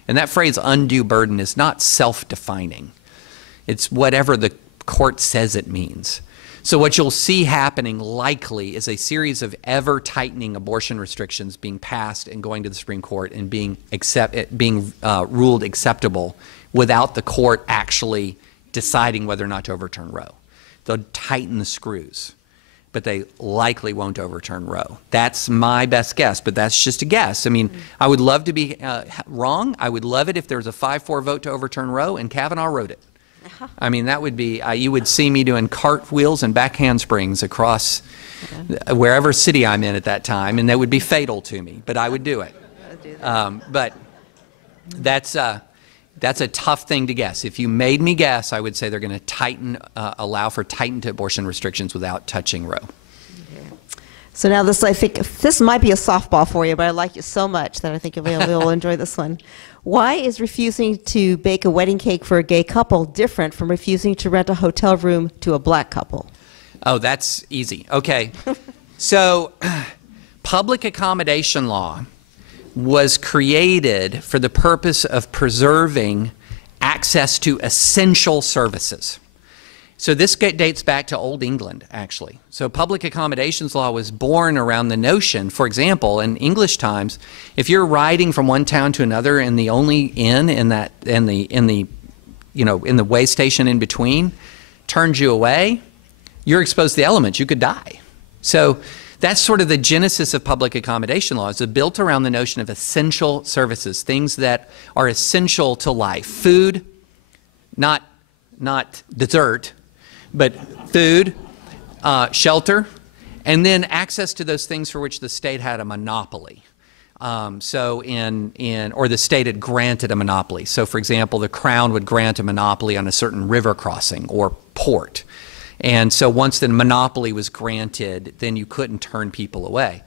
And that phrase, undue burden, is not self-defining. It's whatever the court says it means. So what you'll see happening likely is a series of ever-tightening abortion restrictions being passed and going to the Supreme Court and being ruled acceptable without the court actually deciding whether or not to overturn Roe. They'll tighten the screws, but they likely won't overturn Roe. That's my best guess, but that's just a guess. I mean, I would love to be wrong. I would love it if there was a 5-4 vote to overturn Roe and Kavanaugh wrote it. I mean, that would be, you would see me doing cartwheels and back handsprings across wherever city I'm in at that time, and that would be fatal to me, but I would do it. But that's a tough thing to guess. If you made me guess, I would say they're going to allow for tightened abortion restrictions without touching Roe. So now I think this might be a softball for you, but I like you so much that I think you'll enjoy this one. Why is refusing to bake a wedding cake for a gay couple different from refusing to rent a hotel room to a black couple? Oh, that's easy. Okay. So public accommodation law was created for the purpose of preserving access to essential services. So this dates back to Old England, actually. So public accommodations law was born around the notion, for example, in English times, if you're riding from one town to another and the only inn in the way station in between turns you away, you're exposed to the elements. You could die. So that's sort of the genesis of public accommodation law. It's built around the notion of essential services, things that are essential to life. Food, not dessert, but food, shelter, and then access to those things for which the state had a monopoly. Or the state had granted a monopoly. So for example, the Crown would grant a monopoly on a certain river crossing or port. And so once the monopoly was granted, then you couldn't turn people away.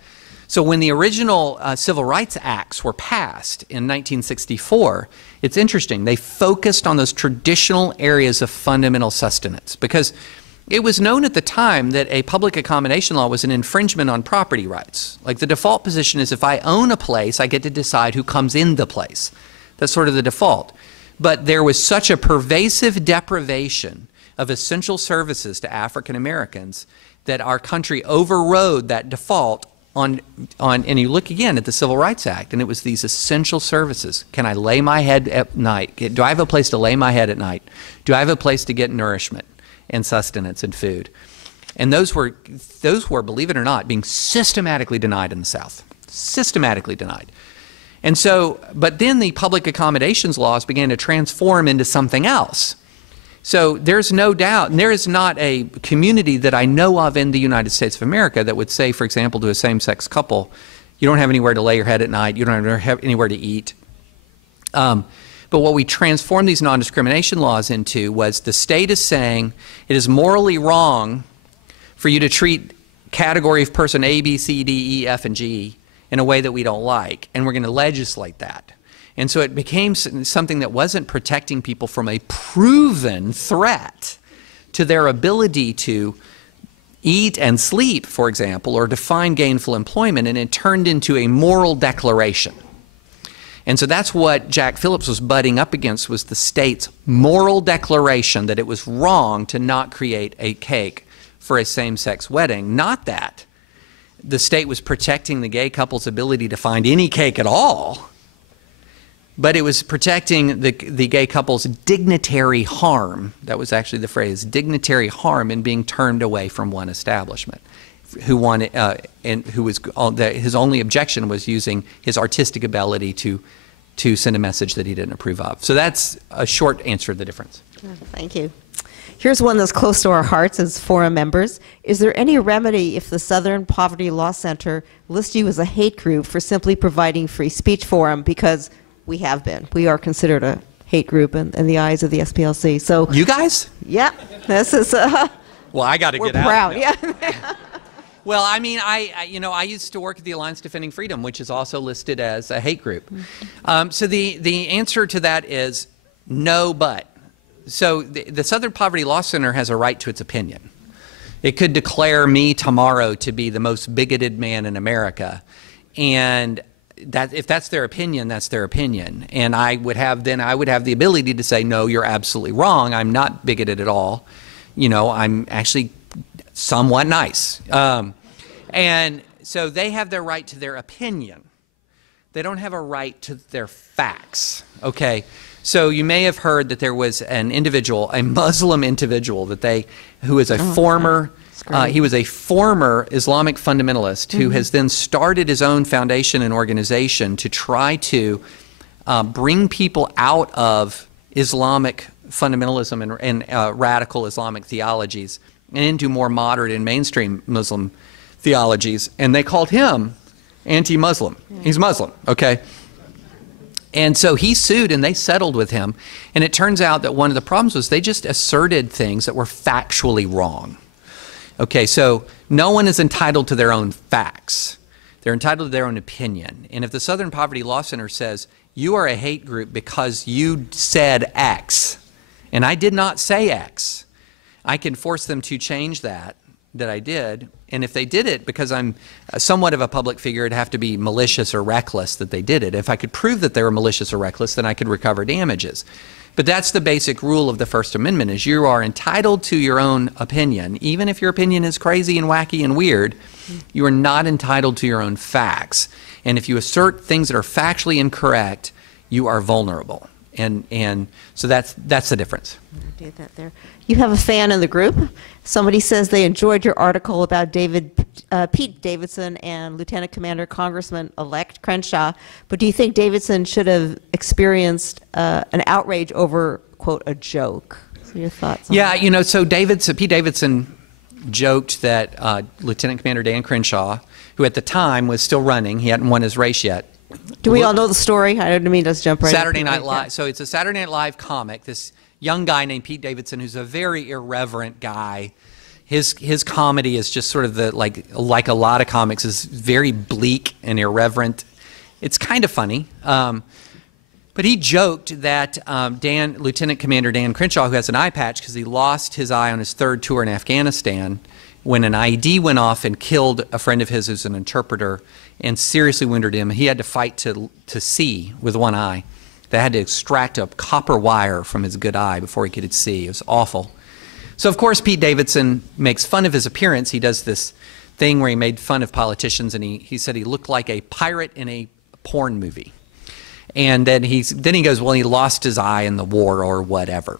So when the original Civil Rights Acts were passed in 1964, it's interesting. They focused on those traditional areas of fundamental sustenance because it was known at the time that a public accommodation law was an infringement on property rights. Like the default position is if I own a place, I get to decide who comes in the place. That's sort of the default. But there was such a pervasive deprivation of essential services to African Americans that our country overrode that default on, and you look again at the Civil Rights Act, and it was these essential services. Can I lay my head at night? Do I have a place to lay my head at night? Do I have a place to get nourishment and sustenance and food? And those were, believe it or not, being systematically denied in the South. Systematically denied. And so, but then the public accommodations laws began to transform into something else. So there's no doubt, and there is not a community that I know of in the United States of America that would say, for example, to a same-sex couple, you don't have anywhere to lay your head at night, you don't have anywhere to eat. But what we transformed these non-discrimination laws into was the state is saying it is morally wrong for you to treat category of person A, B, C, D, E, F, and G in a way that we don't like, and we're going to legislate that. And so it became something that wasn't protecting people from a proven threat to their ability to eat and sleep, for example, or to find gainful employment, and it turned into a moral declaration. And so that's what Jack Phillips was butting up against, was the state's moral declaration that it was wrong to not create a cake for a same-sex wedding. Not that the state was protecting the gay couple's ability to find any cake at all, but it was protecting the gay couple's dignitary harm. That was actually the phrase, dignitary harm, in being turned away from one establishment, who wanted, and who was his only objection was using his artistic ability to send a message that he didn't approve of. So that's a short answer to the difference. Thank you. Here's one that's close to our hearts as forum members. Is there any remedy if the Southern Poverty Law Center lists you as a hate group for simply providing free speech forum? Because we have been. We are considered a hate group in the eyes of the SPLC. So you guys? Yeah, this is. Well, I got to get out. We're proud. Yeah. Well, I mean, I used to work at the Alliance Defending Freedom, which is also listed as a hate group. So the answer to that is no, but. So the Southern Poverty Law Center has a right to its opinion. It could declare me tomorrow to be the most bigoted man in America, and that if that's their opinion, that's their opinion. And I would have the ability to say, no, you're absolutely wrong. I'm not bigoted at all. You know, I'm actually somewhat nice. And so they have their right to their opinion. They don't have a right to their facts. Okay. So you may have heard that there was an individual, a Muslim individual, who was a former. He was a former Islamic fundamentalist who has then started his own foundation and organization to try to bring people out of Islamic fundamentalism and radical Islamic theologies and into more moderate and mainstream Muslim theologies. And they called him anti-Muslim. He's Muslim, okay? And so he sued and they settled with him. And it turns out that one of the problems was they just asserted things that were factually wrong. Okay, so no one is entitled to their own facts. They're entitled to their own opinion. And if the Southern Poverty Law Center says, you are a hate group because you said X, and I did not say X, I can force them to change that I did. And if they did it because I'm somewhat of a public figure, it'd have to be malicious or reckless that they did it. If I could prove that they were malicious or reckless, then I could recover damages. But that's the basic rule of the First Amendment, is you are entitled to your own opinion. Even if your opinion is crazy and wacky and weird, you are not entitled to your own facts. And if you assert things that are factually incorrect, you are vulnerable. And so that's the difference. Do that there. You have a fan in the group. Somebody says they enjoyed your article about Pete Davidson and Lieutenant Commander Congressman-elect Crenshaw, but do you think Davidson should have experienced an outrage over, quote, a joke? So your thoughts on that? You know, so Pete Davidson joked that Lieutenant Commander Dan Crenshaw, who at the time was still running, he hadn't won his race yet. Do we all know the story? I don't mean to jump right Saturday Night Live. So it's a Saturday Night Live comic, this young guy named Pete Davidson, who's a very irreverent guy. His comedy is just sort of like a lot of comics, is very bleak and irreverent. It's kind of funny. But he joked that Lieutenant Commander Dan Crenshaw, who has an eye patch because he lost his eye on his third tour in Afghanistan, when an IED went off and killed a friend of his who's an interpreter and seriously wounded him, he had to fight to see with one eye. They had to extract a copper wire from his good eye before he could see. It was awful. So, of course, Pete Davidson makes fun of his appearance. He does this thing where he made fun of politicians, and he said he looked like a pirate in a porn movie. And then he goes, well, he lost his eye in the war or whatever.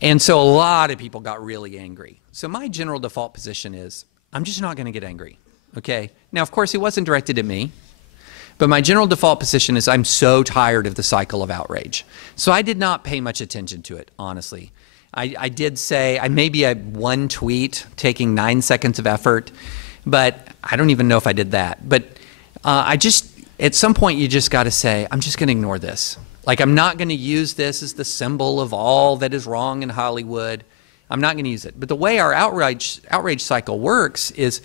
And so a lot of people got really angry. So my general default position is, I'm just not going to get angry, okay? Now, of course, it wasn't directed at me, but my general default position is I'm so tired of the cycle of outrage. So I did not pay much attention to it, honestly. I did say, maybe I had one tweet taking 9 seconds of effort, but I don't even know if I did that. But at some point, you just got to say, I'm just going to ignore this. Like, I'm not going to use this as the symbol of all that is wrong in Hollywood. I'm not going to use it. But the way our outrage cycle works is,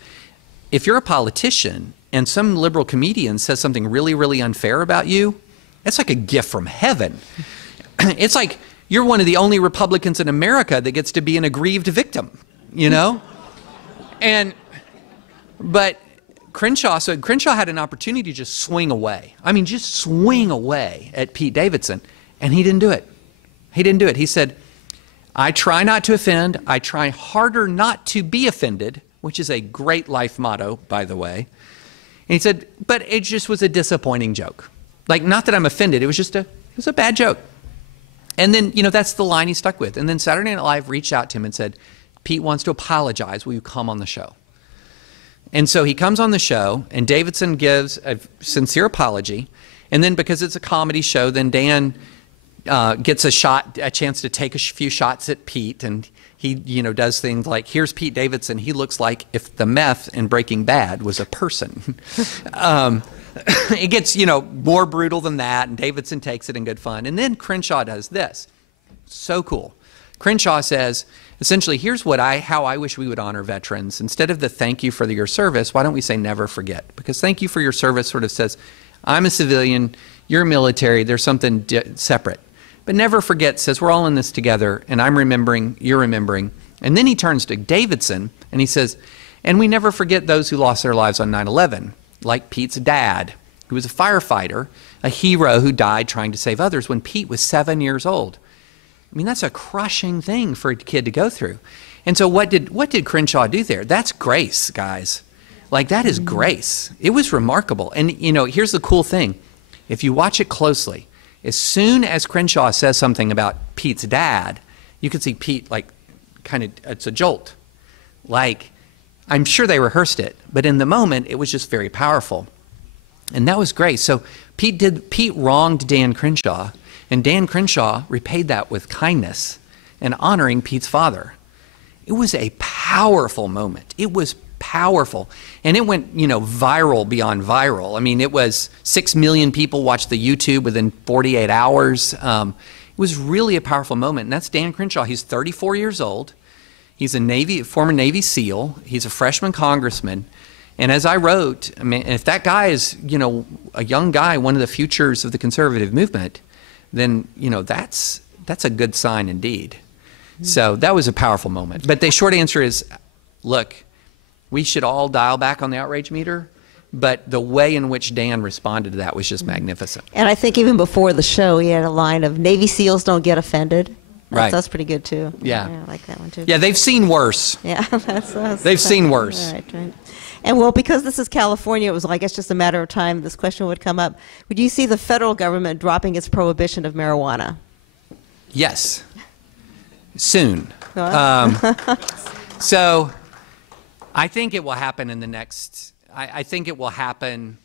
if you're a politician and some liberal comedian says something really, really unfair about you, it's like a gift from heaven. It's like you're one of the only Republicans in America that gets to be an aggrieved victim, you know? But Crenshaw had an opportunity to just swing away. I mean, just swing away at Pete Davidson, and he didn't do it. He didn't do it. He said, I try not to offend. I try harder not to be offended, which is a great life motto, by the way. And he said, but it just was a disappointing joke. Like, not that I'm offended. It was a bad joke. And then, that's the line he stuck with. And then Saturday Night Live reached out to him and said, Pete wants to apologize. Will you come on the show? And so he comes on the show, and Davidson gives a sincere apology. And then, because it's a comedy show, then Dan gets a chance to take a few shots at Pete. And he, does things like, here's Pete Davidson. He looks like if the meth in Breaking Bad was a person. It gets, more brutal than that, and Davidson takes it in good fun. And then Crenshaw does this. So cool. Crenshaw says, essentially, here's how I wish we would honor veterans. Instead of the thank you for your service, why don't we say never forget? Because thank you for your service sort of says, I'm a civilian, you're military, there's something separate. But never forget says, we're all in this together, and I'm remembering, you're remembering. And then he turns to Davidson, and he says, and we never forget those who lost their lives on 9/11. Like Pete's dad, who was a firefighter, a hero who died trying to save others when Pete was 7 years old. I mean, that's a crushing thing for a kid to go through. And so what did Crenshaw do there? That's grace, guys. Like, that is grace. It was remarkable. And, here's the cool thing. If you watch it closely, as soon as Crenshaw says something about Pete's dad, you can see Pete, like, it's a jolt. Like, I'm sure they rehearsed it, but in the moment, it was just very powerful. And that was great. So Pete wronged Dan Crenshaw, and Dan Crenshaw repaid that with kindness and honoring Pete's father. It was a powerful moment. It was powerful. And it went, viral beyond viral. I mean, it was 6 million people watched the YouTube within 48 hours. It was really a powerful moment. And that's Dan Crenshaw. He's 34 years old. He's a former Navy SEAL. He's a freshman congressman. And as I wrote, I mean, if that guy is, a young guy, one of the futures of the conservative movement, then, that's a good sign indeed. So that was a powerful moment. But the short answer is, look, we should all dial back on the outrage meter. But the way in which Dan responded to that was just magnificent. And I think even before the show, he had a line of Navy SEALs don't get offended. Right. That's pretty good, too. Yeah. I like that one, too. Yeah, they've seen worse. Yeah, they've seen worse. Right. And, well, because this is California, it was, I guess, just a matter of time this question would come up. Would you see the federal government dropping its prohibition of marijuana? Yes. Soon. So I think it will happen in the next, I think it will happen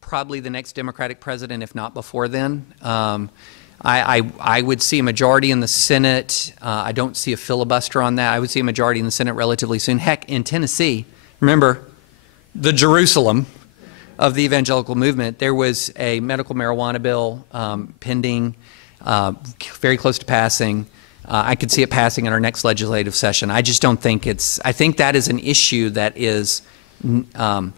probably the next Democratic president, if not before then. I would see a majority in the Senate. I don't see a filibuster on that. I would see a majority in the Senate relatively soon. Heck, in Tennessee, remember, the Jerusalem of the evangelical movement, there was a medical marijuana bill pending, very close to passing. I could see it passing in our next legislative session. I just don't think I think that is an issue that is, the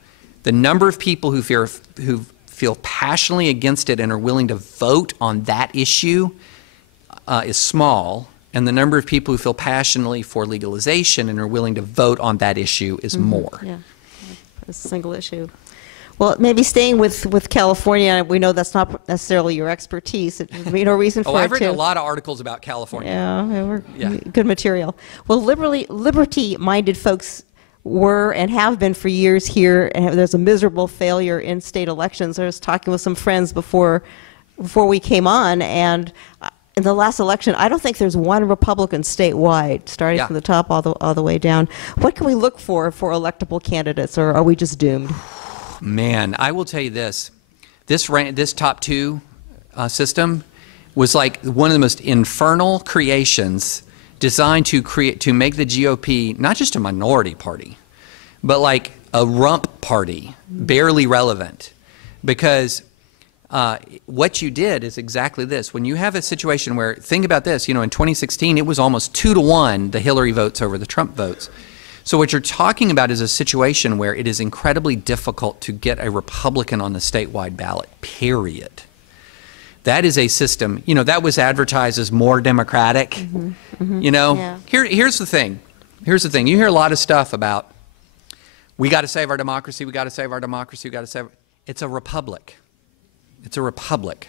number of people who feel passionately against it and are willing to vote on that issue is small, and the number of people who feel passionately for legalization and are willing to vote on that issue is more. Yeah, it's a single issue. Well, maybe staying with California, we know that's not necessarily your expertise. There's no reason for it I've written to. a lot of articles about California. Yeah, good material. Well, liberty-minded folks were and have been for years here, and there's a miserable failure in state elections. I was talking with some friends before we came on, and in the last election, I don't think there's one Republican statewide, starting from the top all the way down. What can we look for electable candidates, or are we just doomed? Man, I will tell you this. This top two system was like one of the most infernal creations designed to make the GOP not just a minority party, but like a rump party, barely relevant. Because what you did is exactly this. When you have a situation where, think about this, in 2016, it was almost 2-to-1, the Hillary votes over the Trump votes. So what you're talking about is a situation where it is incredibly difficult to get a Republican on the statewide ballot, period. That is a system, that was advertised as more democratic, Yeah. Here's the thing. You hear a lot of stuff about, we got to save our democracy, we got to save our democracy, we got to save. It's a republic. It's a republic.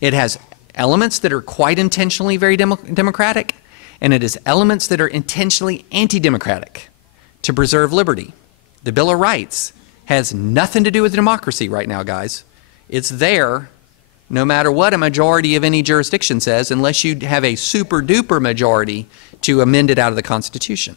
It has elements that are quite intentionally very democratic, and it has elements that are intentionally anti-democratic to preserve liberty. The Bill of Rights has nothing to do with democracy right now, guys. It's there no matter what a majority of any jurisdiction says, unless you have a super-duper majority to amend it out of the Constitution.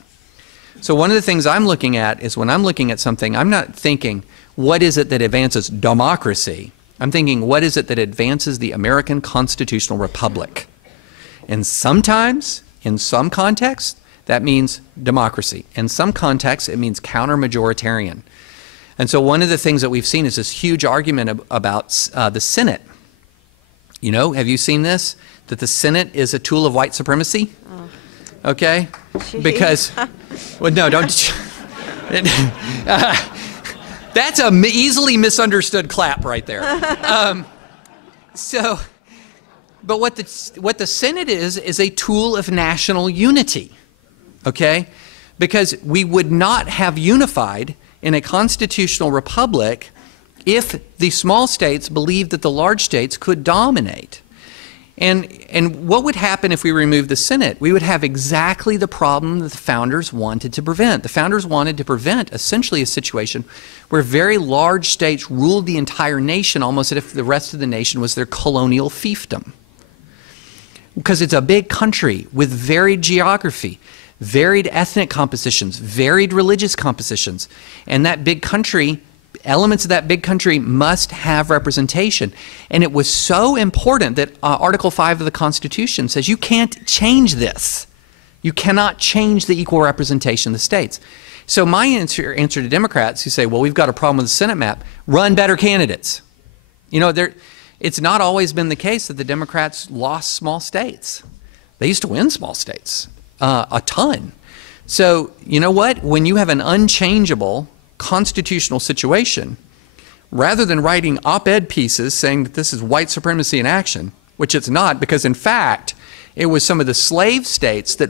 So one of the things I'm looking at is, when I'm looking at something, I'm not thinking, what is it that advances democracy? I'm thinking, what is it that advances the American constitutional republic? And sometimes, in some contexts, that means democracy. In some contexts, it means counter-majoritarian. And so one of the things that we've seen is this huge argument about the Senate. Have you seen this? That the Senate is a tool of white supremacy? Oh. Okay? Jeez. Because, well, no, don't. That's an easily misunderstood clap right there. But what the Senate is a tool of national unity, okay? Because we would not have unified in a constitutional republic if the small states believed that the large states could dominate. And what would happen if we removed the Senate? We would have exactly the problem that the founders wanted to prevent. The founders wanted to prevent essentially a situation where very large states ruled the entire nation almost as if the rest of the nation was their colonial fiefdom. Because it's a big country with varied geography, varied ethnic compositions, varied religious compositions, and that big country, elements of that big country must have representation. And it was so important that Article 5 of the Constitution says you can't change this. You cannot change the equal representation of the states. So my answer to Democrats who say, well, we've got a problem with the Senate map, run better candidates. It's not always been the case that the Democrats lost small states. They used to win small states, a ton. So you know what? When you have an unchangeable constitutional situation, rather than writing op-ed pieces saying that this is white supremacy in action, which it's not, because in fact it was some of the slave states that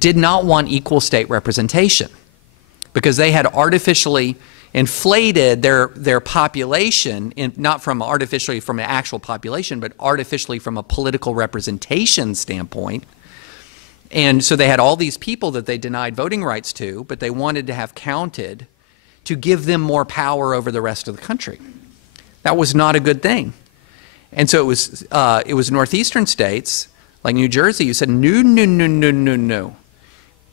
did not want equal state representation, because they had artificially inflated their population, not from artificially from an actual population, but artificially from a political representation standpoint. And so they had all these people that they denied voting rights to, but they wanted to have counted to give them more power over the rest of the country. That was not a good thing. And so it was northeastern states like New Jersey who said, no, no, no, no, no, no.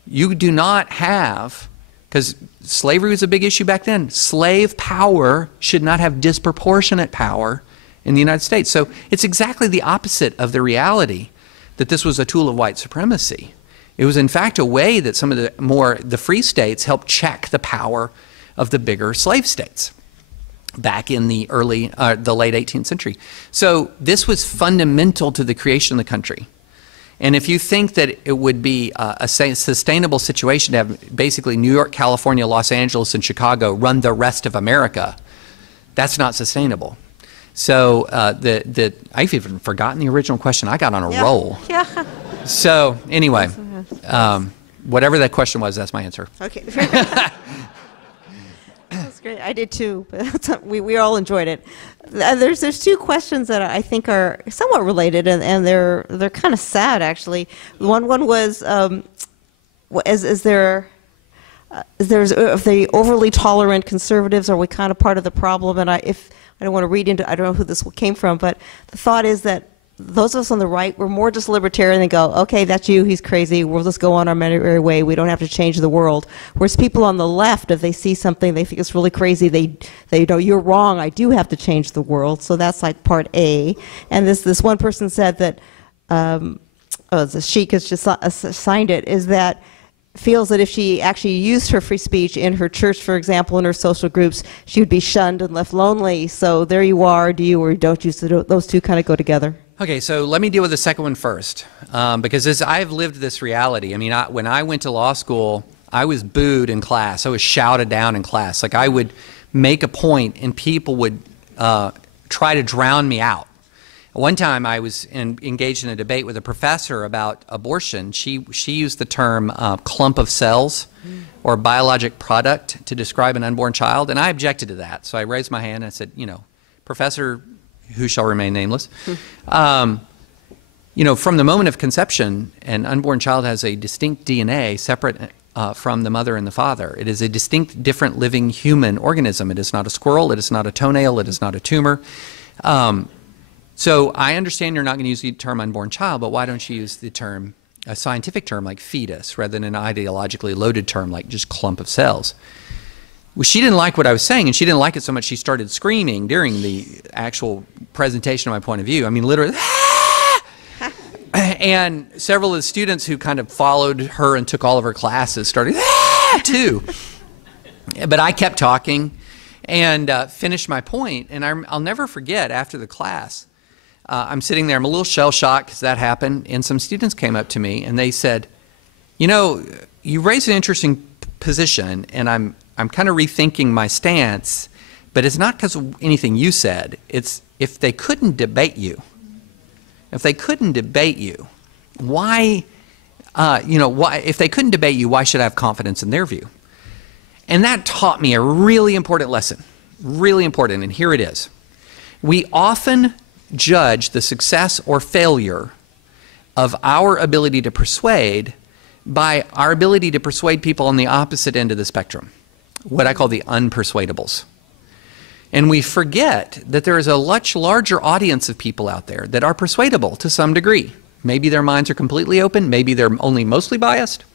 You do not have, because slavery was a big issue back then, slave power should not have disproportionate power in the United States. So it's exactly the opposite of the reality that this was a tool of white supremacy. It was in fact a way that some of the free states helped check the power of the bigger slave states back in the late 18th century. So this was fundamental to the creation of the country. And if you think that it would be a sustainable situation to have basically New York, California, Los Angeles, and Chicago run the rest of America, that's not sustainable. So I've even forgotten the original question. I got on a roll. Yeah. So anyway, whatever that question was, that's my answer. Okay. That's Great, I did too. We all enjoyed it. There's two questions that I think are somewhat related, and they're kind of sad actually. One was, is there if the overly tolerant conservatives, are we kind of part of the problem? And I don't want to read into, I don't know who this came from, but the thought is that those of us on the right, we're more just libertarian and go, okay, that's you, he's crazy, we'll just go on our merry way, we don't have to change the world. Whereas people on the left, if they see something they think is really crazy, they know, you're wrong, I do have to change the world. So that's like part A. And this one person said that, the Sheik has just signed it, is that feels that if she actually used her free speech in her church, for example, in her social groups, she would be shunned and left lonely. So there you are, do you or don't you? So those two kind of go together. Okay, so let me deal with the second one first, because I've lived this reality. I mean, when I went to law school, I was booed in class. I was shouted down in class. Like, I would make a point and people would try to drown me out. One time I was engaged in a debate with a professor about abortion. She used the term clump of cells or biologic product to describe an unborn child, and I objected to that. So I raised my hand and I said, you know, Professor, who shall remain nameless, you know, from the moment of conception, an unborn child has a distinct DNA separate from the mother and the father. It is a distinct, different living human organism. It is not a squirrel. It is not a toenail. It is not a tumor. So I understand you're not going to use the term unborn child, but why don't you use the term, a scientific term like fetus, rather than an ideologically loaded term like just clump of cells? Well, she didn't like what I was saying, and she didn't like it so much she started screaming during the actual presentation of my point of view. I mean, literally, ah! And several of the students who kind of followed her and took all of her classes started ah! too. But I kept talking and finished my point, and I'll never forget after the class, I'm sitting there, I'm a little shell-shocked because that happened, and some students came up to me and they said, you know, you raised an interesting position, and I'm kind of rethinking my stance, but it's not because of anything you said. It's if they couldn't debate you, why, you know, why, if they couldn't debate you, why should I have confidence in their view? And that taught me a really important lesson, really important, and here it is. We often judge the success or failure of our ability to persuade by our ability to persuade people on the opposite end of the spectrum, what I call the unpersuadables. And we forget that there is a much larger audience of people out there that are persuadable to some degree. Maybe their minds are completely open, maybe they're only mostly biased.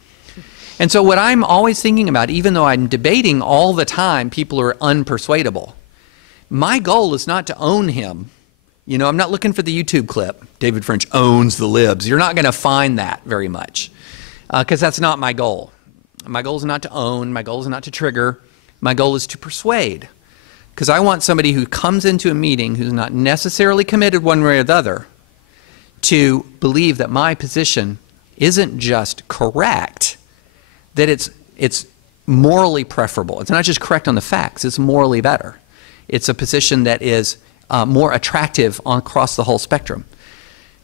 And so what I'm always thinking about, even though I'm debating all the time people who are unpersuadable, my goal is not to own him. You know, I'm not looking for the YouTube clip, David French owns the libs. You're not going to find that very much, because that's not my goal. My goal is not to own, my goal is not to trigger, my goal is to persuade. Because I want somebody who comes into a meeting who's not necessarily committed one way or the other to believe that my position isn't just correct, that it's morally preferable. It's not just correct on the facts, it's morally better. It's a position that is more attractive across the whole spectrum.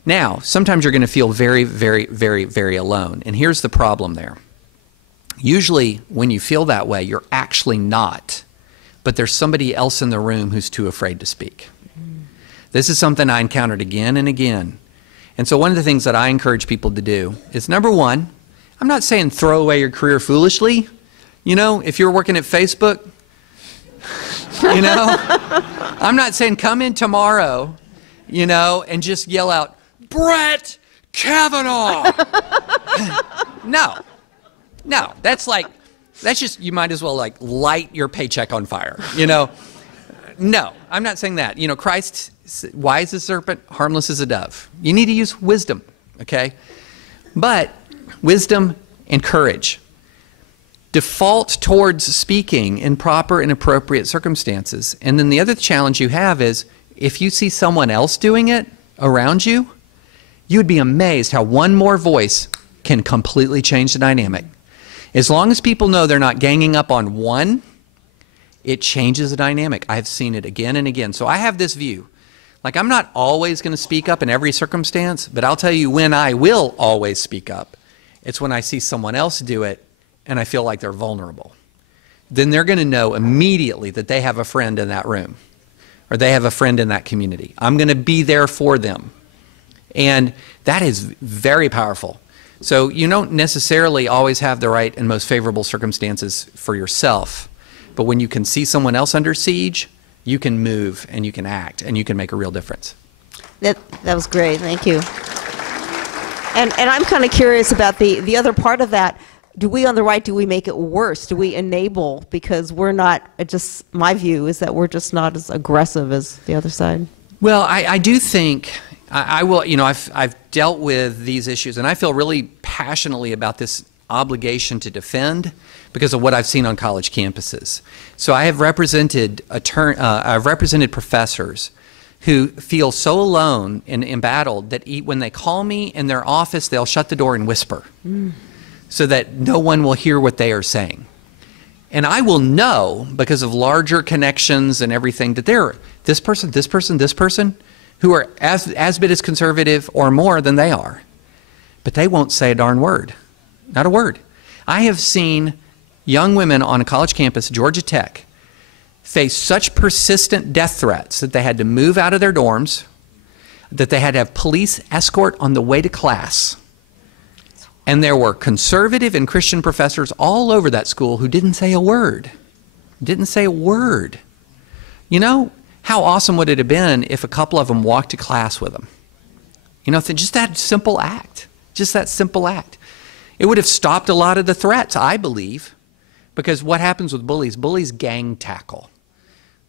Now, sometimes you're going to feel very, very, very, very alone. And here's the problem there. Usually when you feel that way, you're actually not. But there's somebody else in the room who's too afraid to speak. This is something I encountered again and again. And so one of the things that I encourage people to do is, number one, I'm not saying throw away your career foolishly. You know, if you're working at Facebook, you know, I'm not saying come in tomorrow, you know, and just yell out, Brett Kavanaugh. No, that's just, you might as well like light your paycheck on fire, you know. No, I'm not saying that. You know, Christ, wise as a serpent, harmless as a dove. You need to use wisdom, okay? But wisdom and courage. Default towards speaking in proper and appropriate circumstances. And then the other challenge you have is if you see someone else doing it around you, you would be amazed how one more voice can completely change the dynamic. As long as people know they're not ganging up on one, it changes the dynamic. I've seen it again and again. So I have this view. Like, I'm not always going to speak up in every circumstance, but I'll tell you when I will always speak up. It's when I see someone else do it and I feel like they're vulnerable. then they're going to know immediately that they have a friend in that room or they have a friend in that community. I'm going to be there for them. And that is very powerful. So you don't necessarily always have the right and most favorable circumstances for yourself. But when you can see someone else under siege, you can move and you can act and you can make a real difference. That was great. Thank you. And I'm kind of curious about the other part of that. Do we on the right, do we make it worse? Do we enable because we're not, just my view is that we're just not as aggressive as the other side? Well, I do think, I will, you know, I've dealt with these issues and I feel really passionately about this obligation to defend because of what I've seen on college campuses. So I have represented, I've represented professors who feel so alone and embattled that when they call me in their office, they'll shut the door and whisper. So that no one will hear what they are saying. And I will know, because of larger connections and everything, that there are this person, this person, this person, who are as bit as conservative or more than they are. But they won't say a darn word. Not a word. I have seen young women on a college campus, Georgia Tech, face such persistent death threats that they had to move out of their dorms, that they had to have police escort on the way to class. And there were conservative and Christian professors all over that school who didn't say a word. Didn't say a word. You know, how awesome would it have been if a couple of them walked to class with them? You know, just that simple act. Just that simple act. It would have stopped a lot of the threats, I believe. Because what happens with bullies? Bullies gang tackle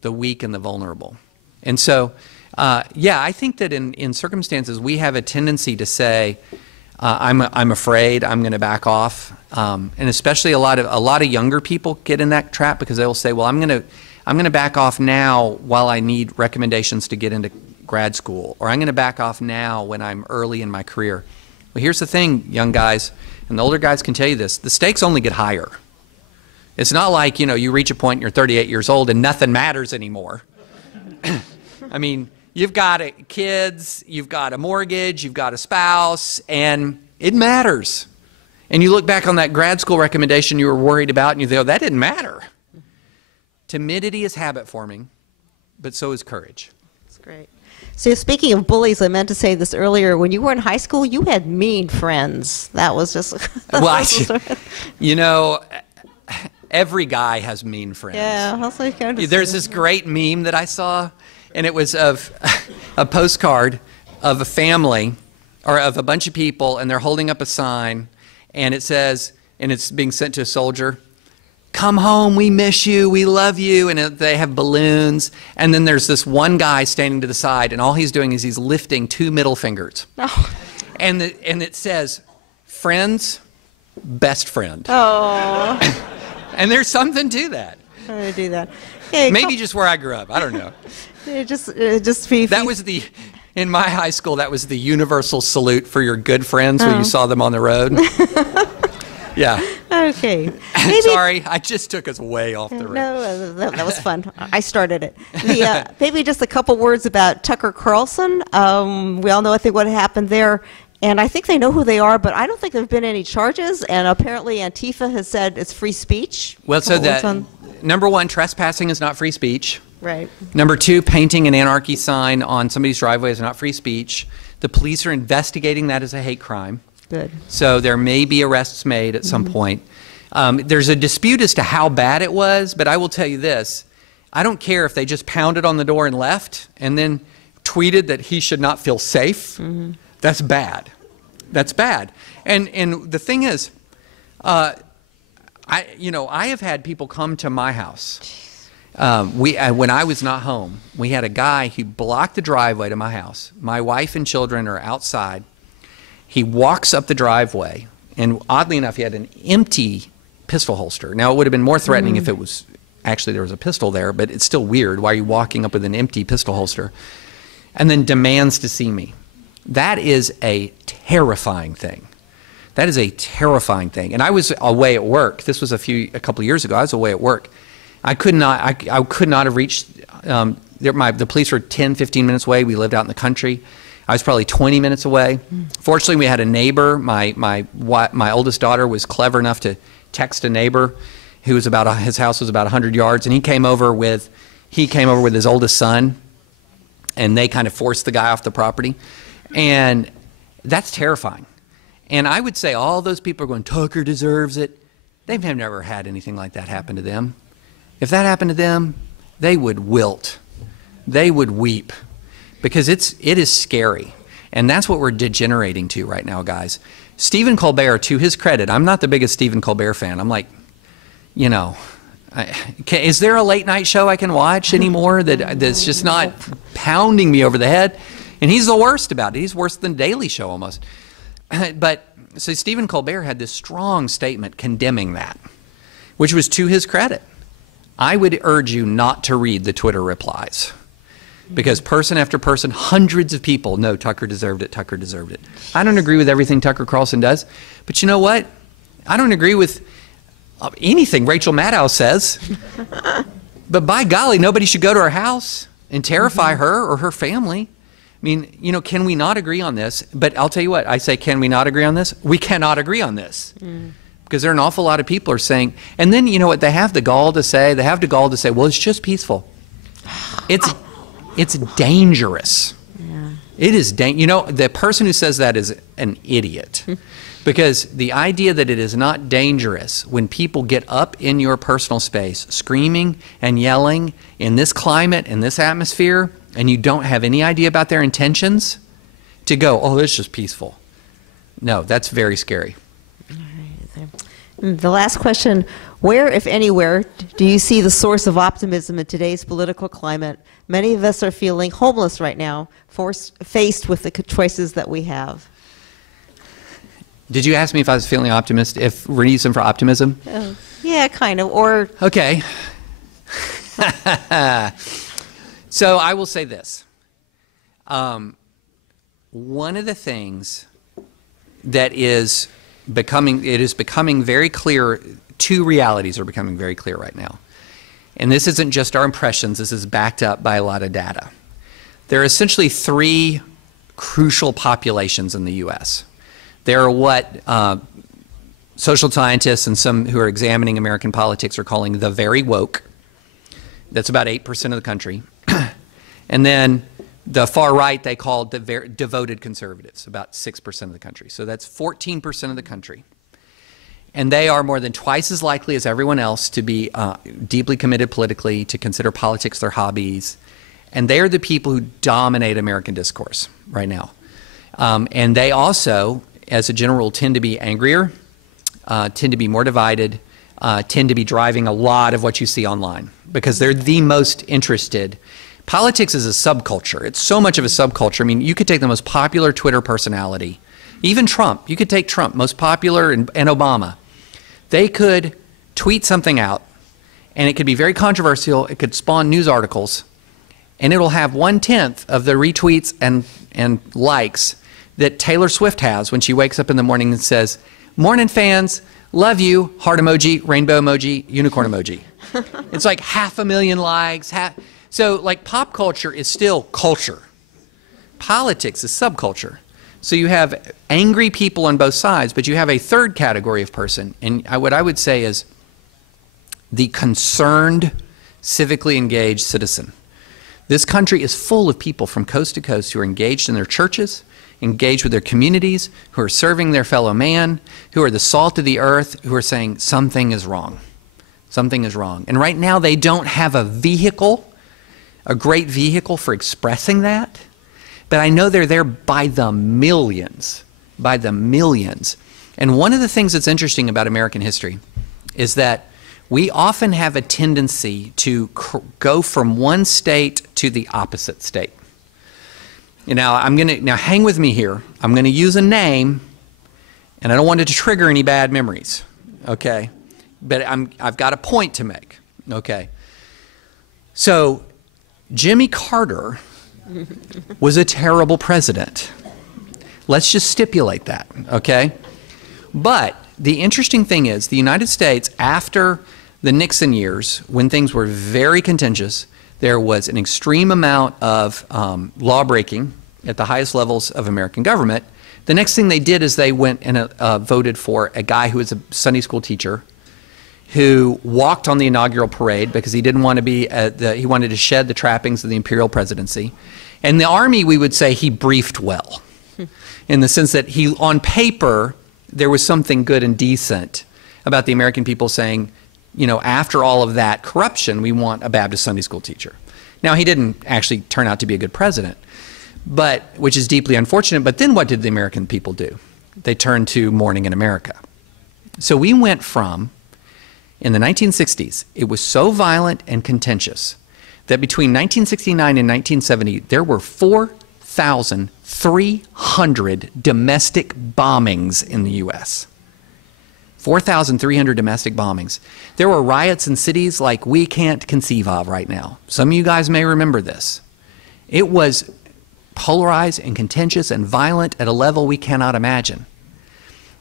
the weak and the vulnerable. And so, yeah, I think that in circumstances we have a tendency to say, I'm afraid, I'm going to back off, and especially a lot of younger people get in that trap because they will say, well, I'm going to back off now while I need recommendations to get into grad school, or I'm going to back off now when I'm early in my career. Well, here's the thing, young guys, and the older guys can tell you this: the stakes only get higher. It's not like, you know, you reach a point and you're 38 years old and nothing matters anymore. I mean, you've got kids, you've got a mortgage, you've got a spouse, and it matters. And you look back on that grad school recommendation you were worried about and you think, oh, that didn't matter. Timidity is habit forming, but so is courage. That's great. So speaking of bullies, I meant to say this earlier. When you were in high school, you had mean friends. That was just... Well, you know, every guy has mean friends. Yeah, that's like there's this great meme that I saw. And it was of a postcard of a family or of a bunch of people, and they're holding up a sign, and it says, and it's being sent to a soldier, "Come home, we miss you, we love you," and they have balloons. And then there's this one guy standing to the side, and all he's doing is he's lifting 2 middle fingers. Oh. And it says, "Friends, best friend." Oh. And there's something to that. I'm going to do that. Hey, maybe just where I grew up, I don't know. That was in my high school, that was the universal salute for your good friends when you saw them on the road. Yeah. Okay. Sorry, I just took us way off the road. No, that was fun. I started it. Maybe just a couple words about Tucker Carlson. We all know, I think, what happened there. And I think they know who they are, but I don't think there have been any charges. And apparently Antifa has said it's free speech. Well, so that, number one, trespassing is not free speech. Right. Number two, painting an anarchy sign on somebody's driveway is not free speech. The police are investigating that as a hate crime. Good. So there may be arrests made at some point. There's a dispute as to how bad it was, but I will tell you this. I don't care if they just pounded on the door and left and then tweeted that he should not feel safe. That's bad. That's bad. And the thing is, I have had people come to my house. When I was not home, we had a guy who blocked the driveway to my house. My wife and children are outside. He walks up the driveway, and oddly enough, he had an empty pistol holster. Now, it would have been more threatening if it was actually there was a pistol there, but it's still weird. Why are you walking up with an empty pistol holster? And then demands to see me. That is a terrifying thing. That is a terrifying thing. And I was away at work. This was a couple of years ago. I was away at work. I could not have reached, the police were 10, 15 minutes away. We lived out in the country. I was probably 20 minutes away. Fortunately, we had a neighbor. My oldest daughter was clever enough to text a neighbor who was his house was about 100 yards, and he came over with his oldest son, and they kind of forced the guy off the property. And that's terrifying. And I would say all those people are going, Tucker deserves it. They've never had anything like that happen to them. If that happened to them, they would wilt. They would weep, because it is scary. And that's what we're degenerating to right now, guys. Stephen Colbert, to his credit, I'm not the biggest Stephen Colbert fan. I'm like, you know, is there a late night show I can watch anymore that's just not pounding me over the head? And he's the worst about it. He's worse than Daily Show almost. But so Stephen Colbert had this strong statement condemning that, which was to his credit. I would urge you not to read the Twitter replies, because person after person, hundreds of people, no, Tucker deserved it, Tucker deserved it. I don't agree with everything Tucker Carlson does, but you know what? I don't agree with anything Rachel Maddow says. But by golly, nobody should go to her house and terrify her or her family. I mean, you know, can we not agree on this? But I'll tell you what, I say, can we not agree on this? We cannot agree on this. Because there are an awful lot of people are saying, and then you know what, they have the gall to say, well, it's just peaceful. It's dangerous. Yeah. It is you know, the person who says that is an idiot. Because the idea that it is not dangerous when people get up in your personal space screaming and yelling in this climate, in this atmosphere, and you don't have any idea about their intentions, to go, oh, it's just peaceful. No, that's very scary. The last question, where, if anywhere, do you see the source of optimism in today's political climate? Many of us are feeling homeless right now, faced with the choices that we have. Did you ask me if I was feeling reason for optimism? Yeah, kind of, or... Okay. So I will say this. One of the things that is becoming very clear, two realities are becoming very clear right now. And this isn't just our impressions, this is backed up by a lot of data. There are essentially three crucial populations in the US. There are what social scientists and some who are examining American politics are calling the very woke. That's about 8% of the country. And then the far right they call devoted conservatives, about 6% of the country. So that's 14% of the country. And they are more than twice as likely as everyone else to be deeply committed politically, to consider politics their hobbies. And they are the people who dominate American discourse right now. And they also, as a general rule, tend to be angrier, tend to be more divided, tend to be driving a lot of what you see online, because they're the most interested. Politics is a subculture. It's so much of a subculture. I mean, you could take the most popular Twitter personality, even Trump. You could take Trump, most popular, and Obama. They could tweet something out, and it could be very controversial. It could spawn news articles, and it'll have 1/10 of the retweets and likes that Taylor Swift has when she wakes up in the morning and says, "Morning fans, love you, heart emoji, rainbow emoji, unicorn emoji." It's like 500,000 likes. So like pop culture is still culture. Politics is subculture. So you have angry people on both sides, but you have a third category of person. And what I would say is the concerned, civically engaged citizen. This country is full of people from coast to coast who are engaged in their churches, engaged with their communities, who are serving their fellow man, who are the salt of the earth, who are saying something is wrong. Something is wrong. And right now they don't have a vehicle, a great vehicle for expressing that. But I know they're there by the millions, by the millions. And one of the things that's interesting about American history is that we often have a tendency to go from one state to the opposite state. You know, now hang with me here. I'm gonna use a name, and I don't want it to trigger any bad memories, okay? But I've got a point to make, okay? So Jimmy Carter was a terrible president. Let's just stipulate that, okay? But the interesting thing is the United States, after the Nixon years, when things were very contentious, there was an extreme amount of law breaking at the highest levels of American government. The next thing they did is they went and voted for a guy who was a Sunday school teacher, who walked on the inaugural parade because he didn't want to be he wanted to shed the trappings of the imperial presidency. And the Army, we would say he briefed well, in the sense that he, on paper, there was something good and decent about the American people saying, you know, after all of that corruption, we want a Baptist Sunday school teacher. Now, he didn't actually turn out to be a good president, but which is deeply unfortunate. But then what did the American people do? They turned to Morning in America. So we went from, in the 1960s, it was so violent and contentious that between 1969 and 1970, there were 4,300 domestic bombings in the U.S. 4,300 domestic bombings. There were riots in cities like we can't conceive of right now. Some of you guys may remember this. It was polarized and contentious and violent at a level we cannot imagine.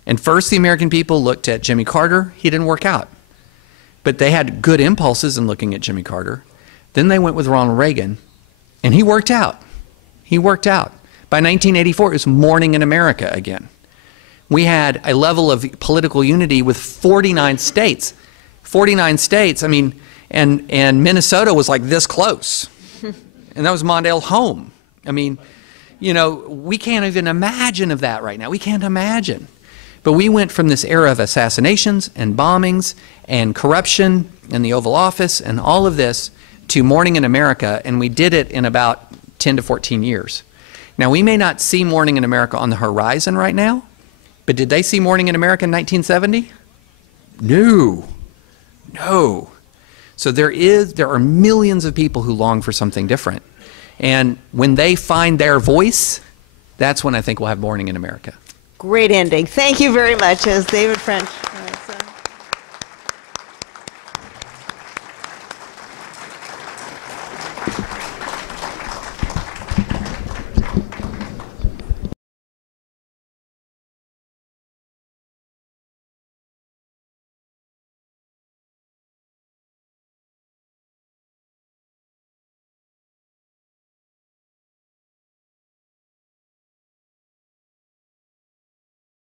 And first, the American people looked at Jimmy Carter. He didn't work out. But they had good impulses in looking at Jimmy Carter. Then they went with Ronald Reagan, and he worked out. He worked out. By 1984, it was Morning in America again. We had a level of political unity with 49 states. 49 states, I mean, and Minnesota was like this close. And that was Mondale's home. I mean, you know, we can't even imagine of that right now. We can't imagine. But we went from this era of assassinations and bombings and corruption in the Oval Office and all of this to Morning in America, and we did it in about 10 to 14 years. Now, we may not see Morning in America on the horizon right now, but did they see Morning in America in 1970? No. No. So there are millions of people who long for something different. And when they find their voice, that's when I think we'll have Morning in America. Great ending. Thank you very much. As David French.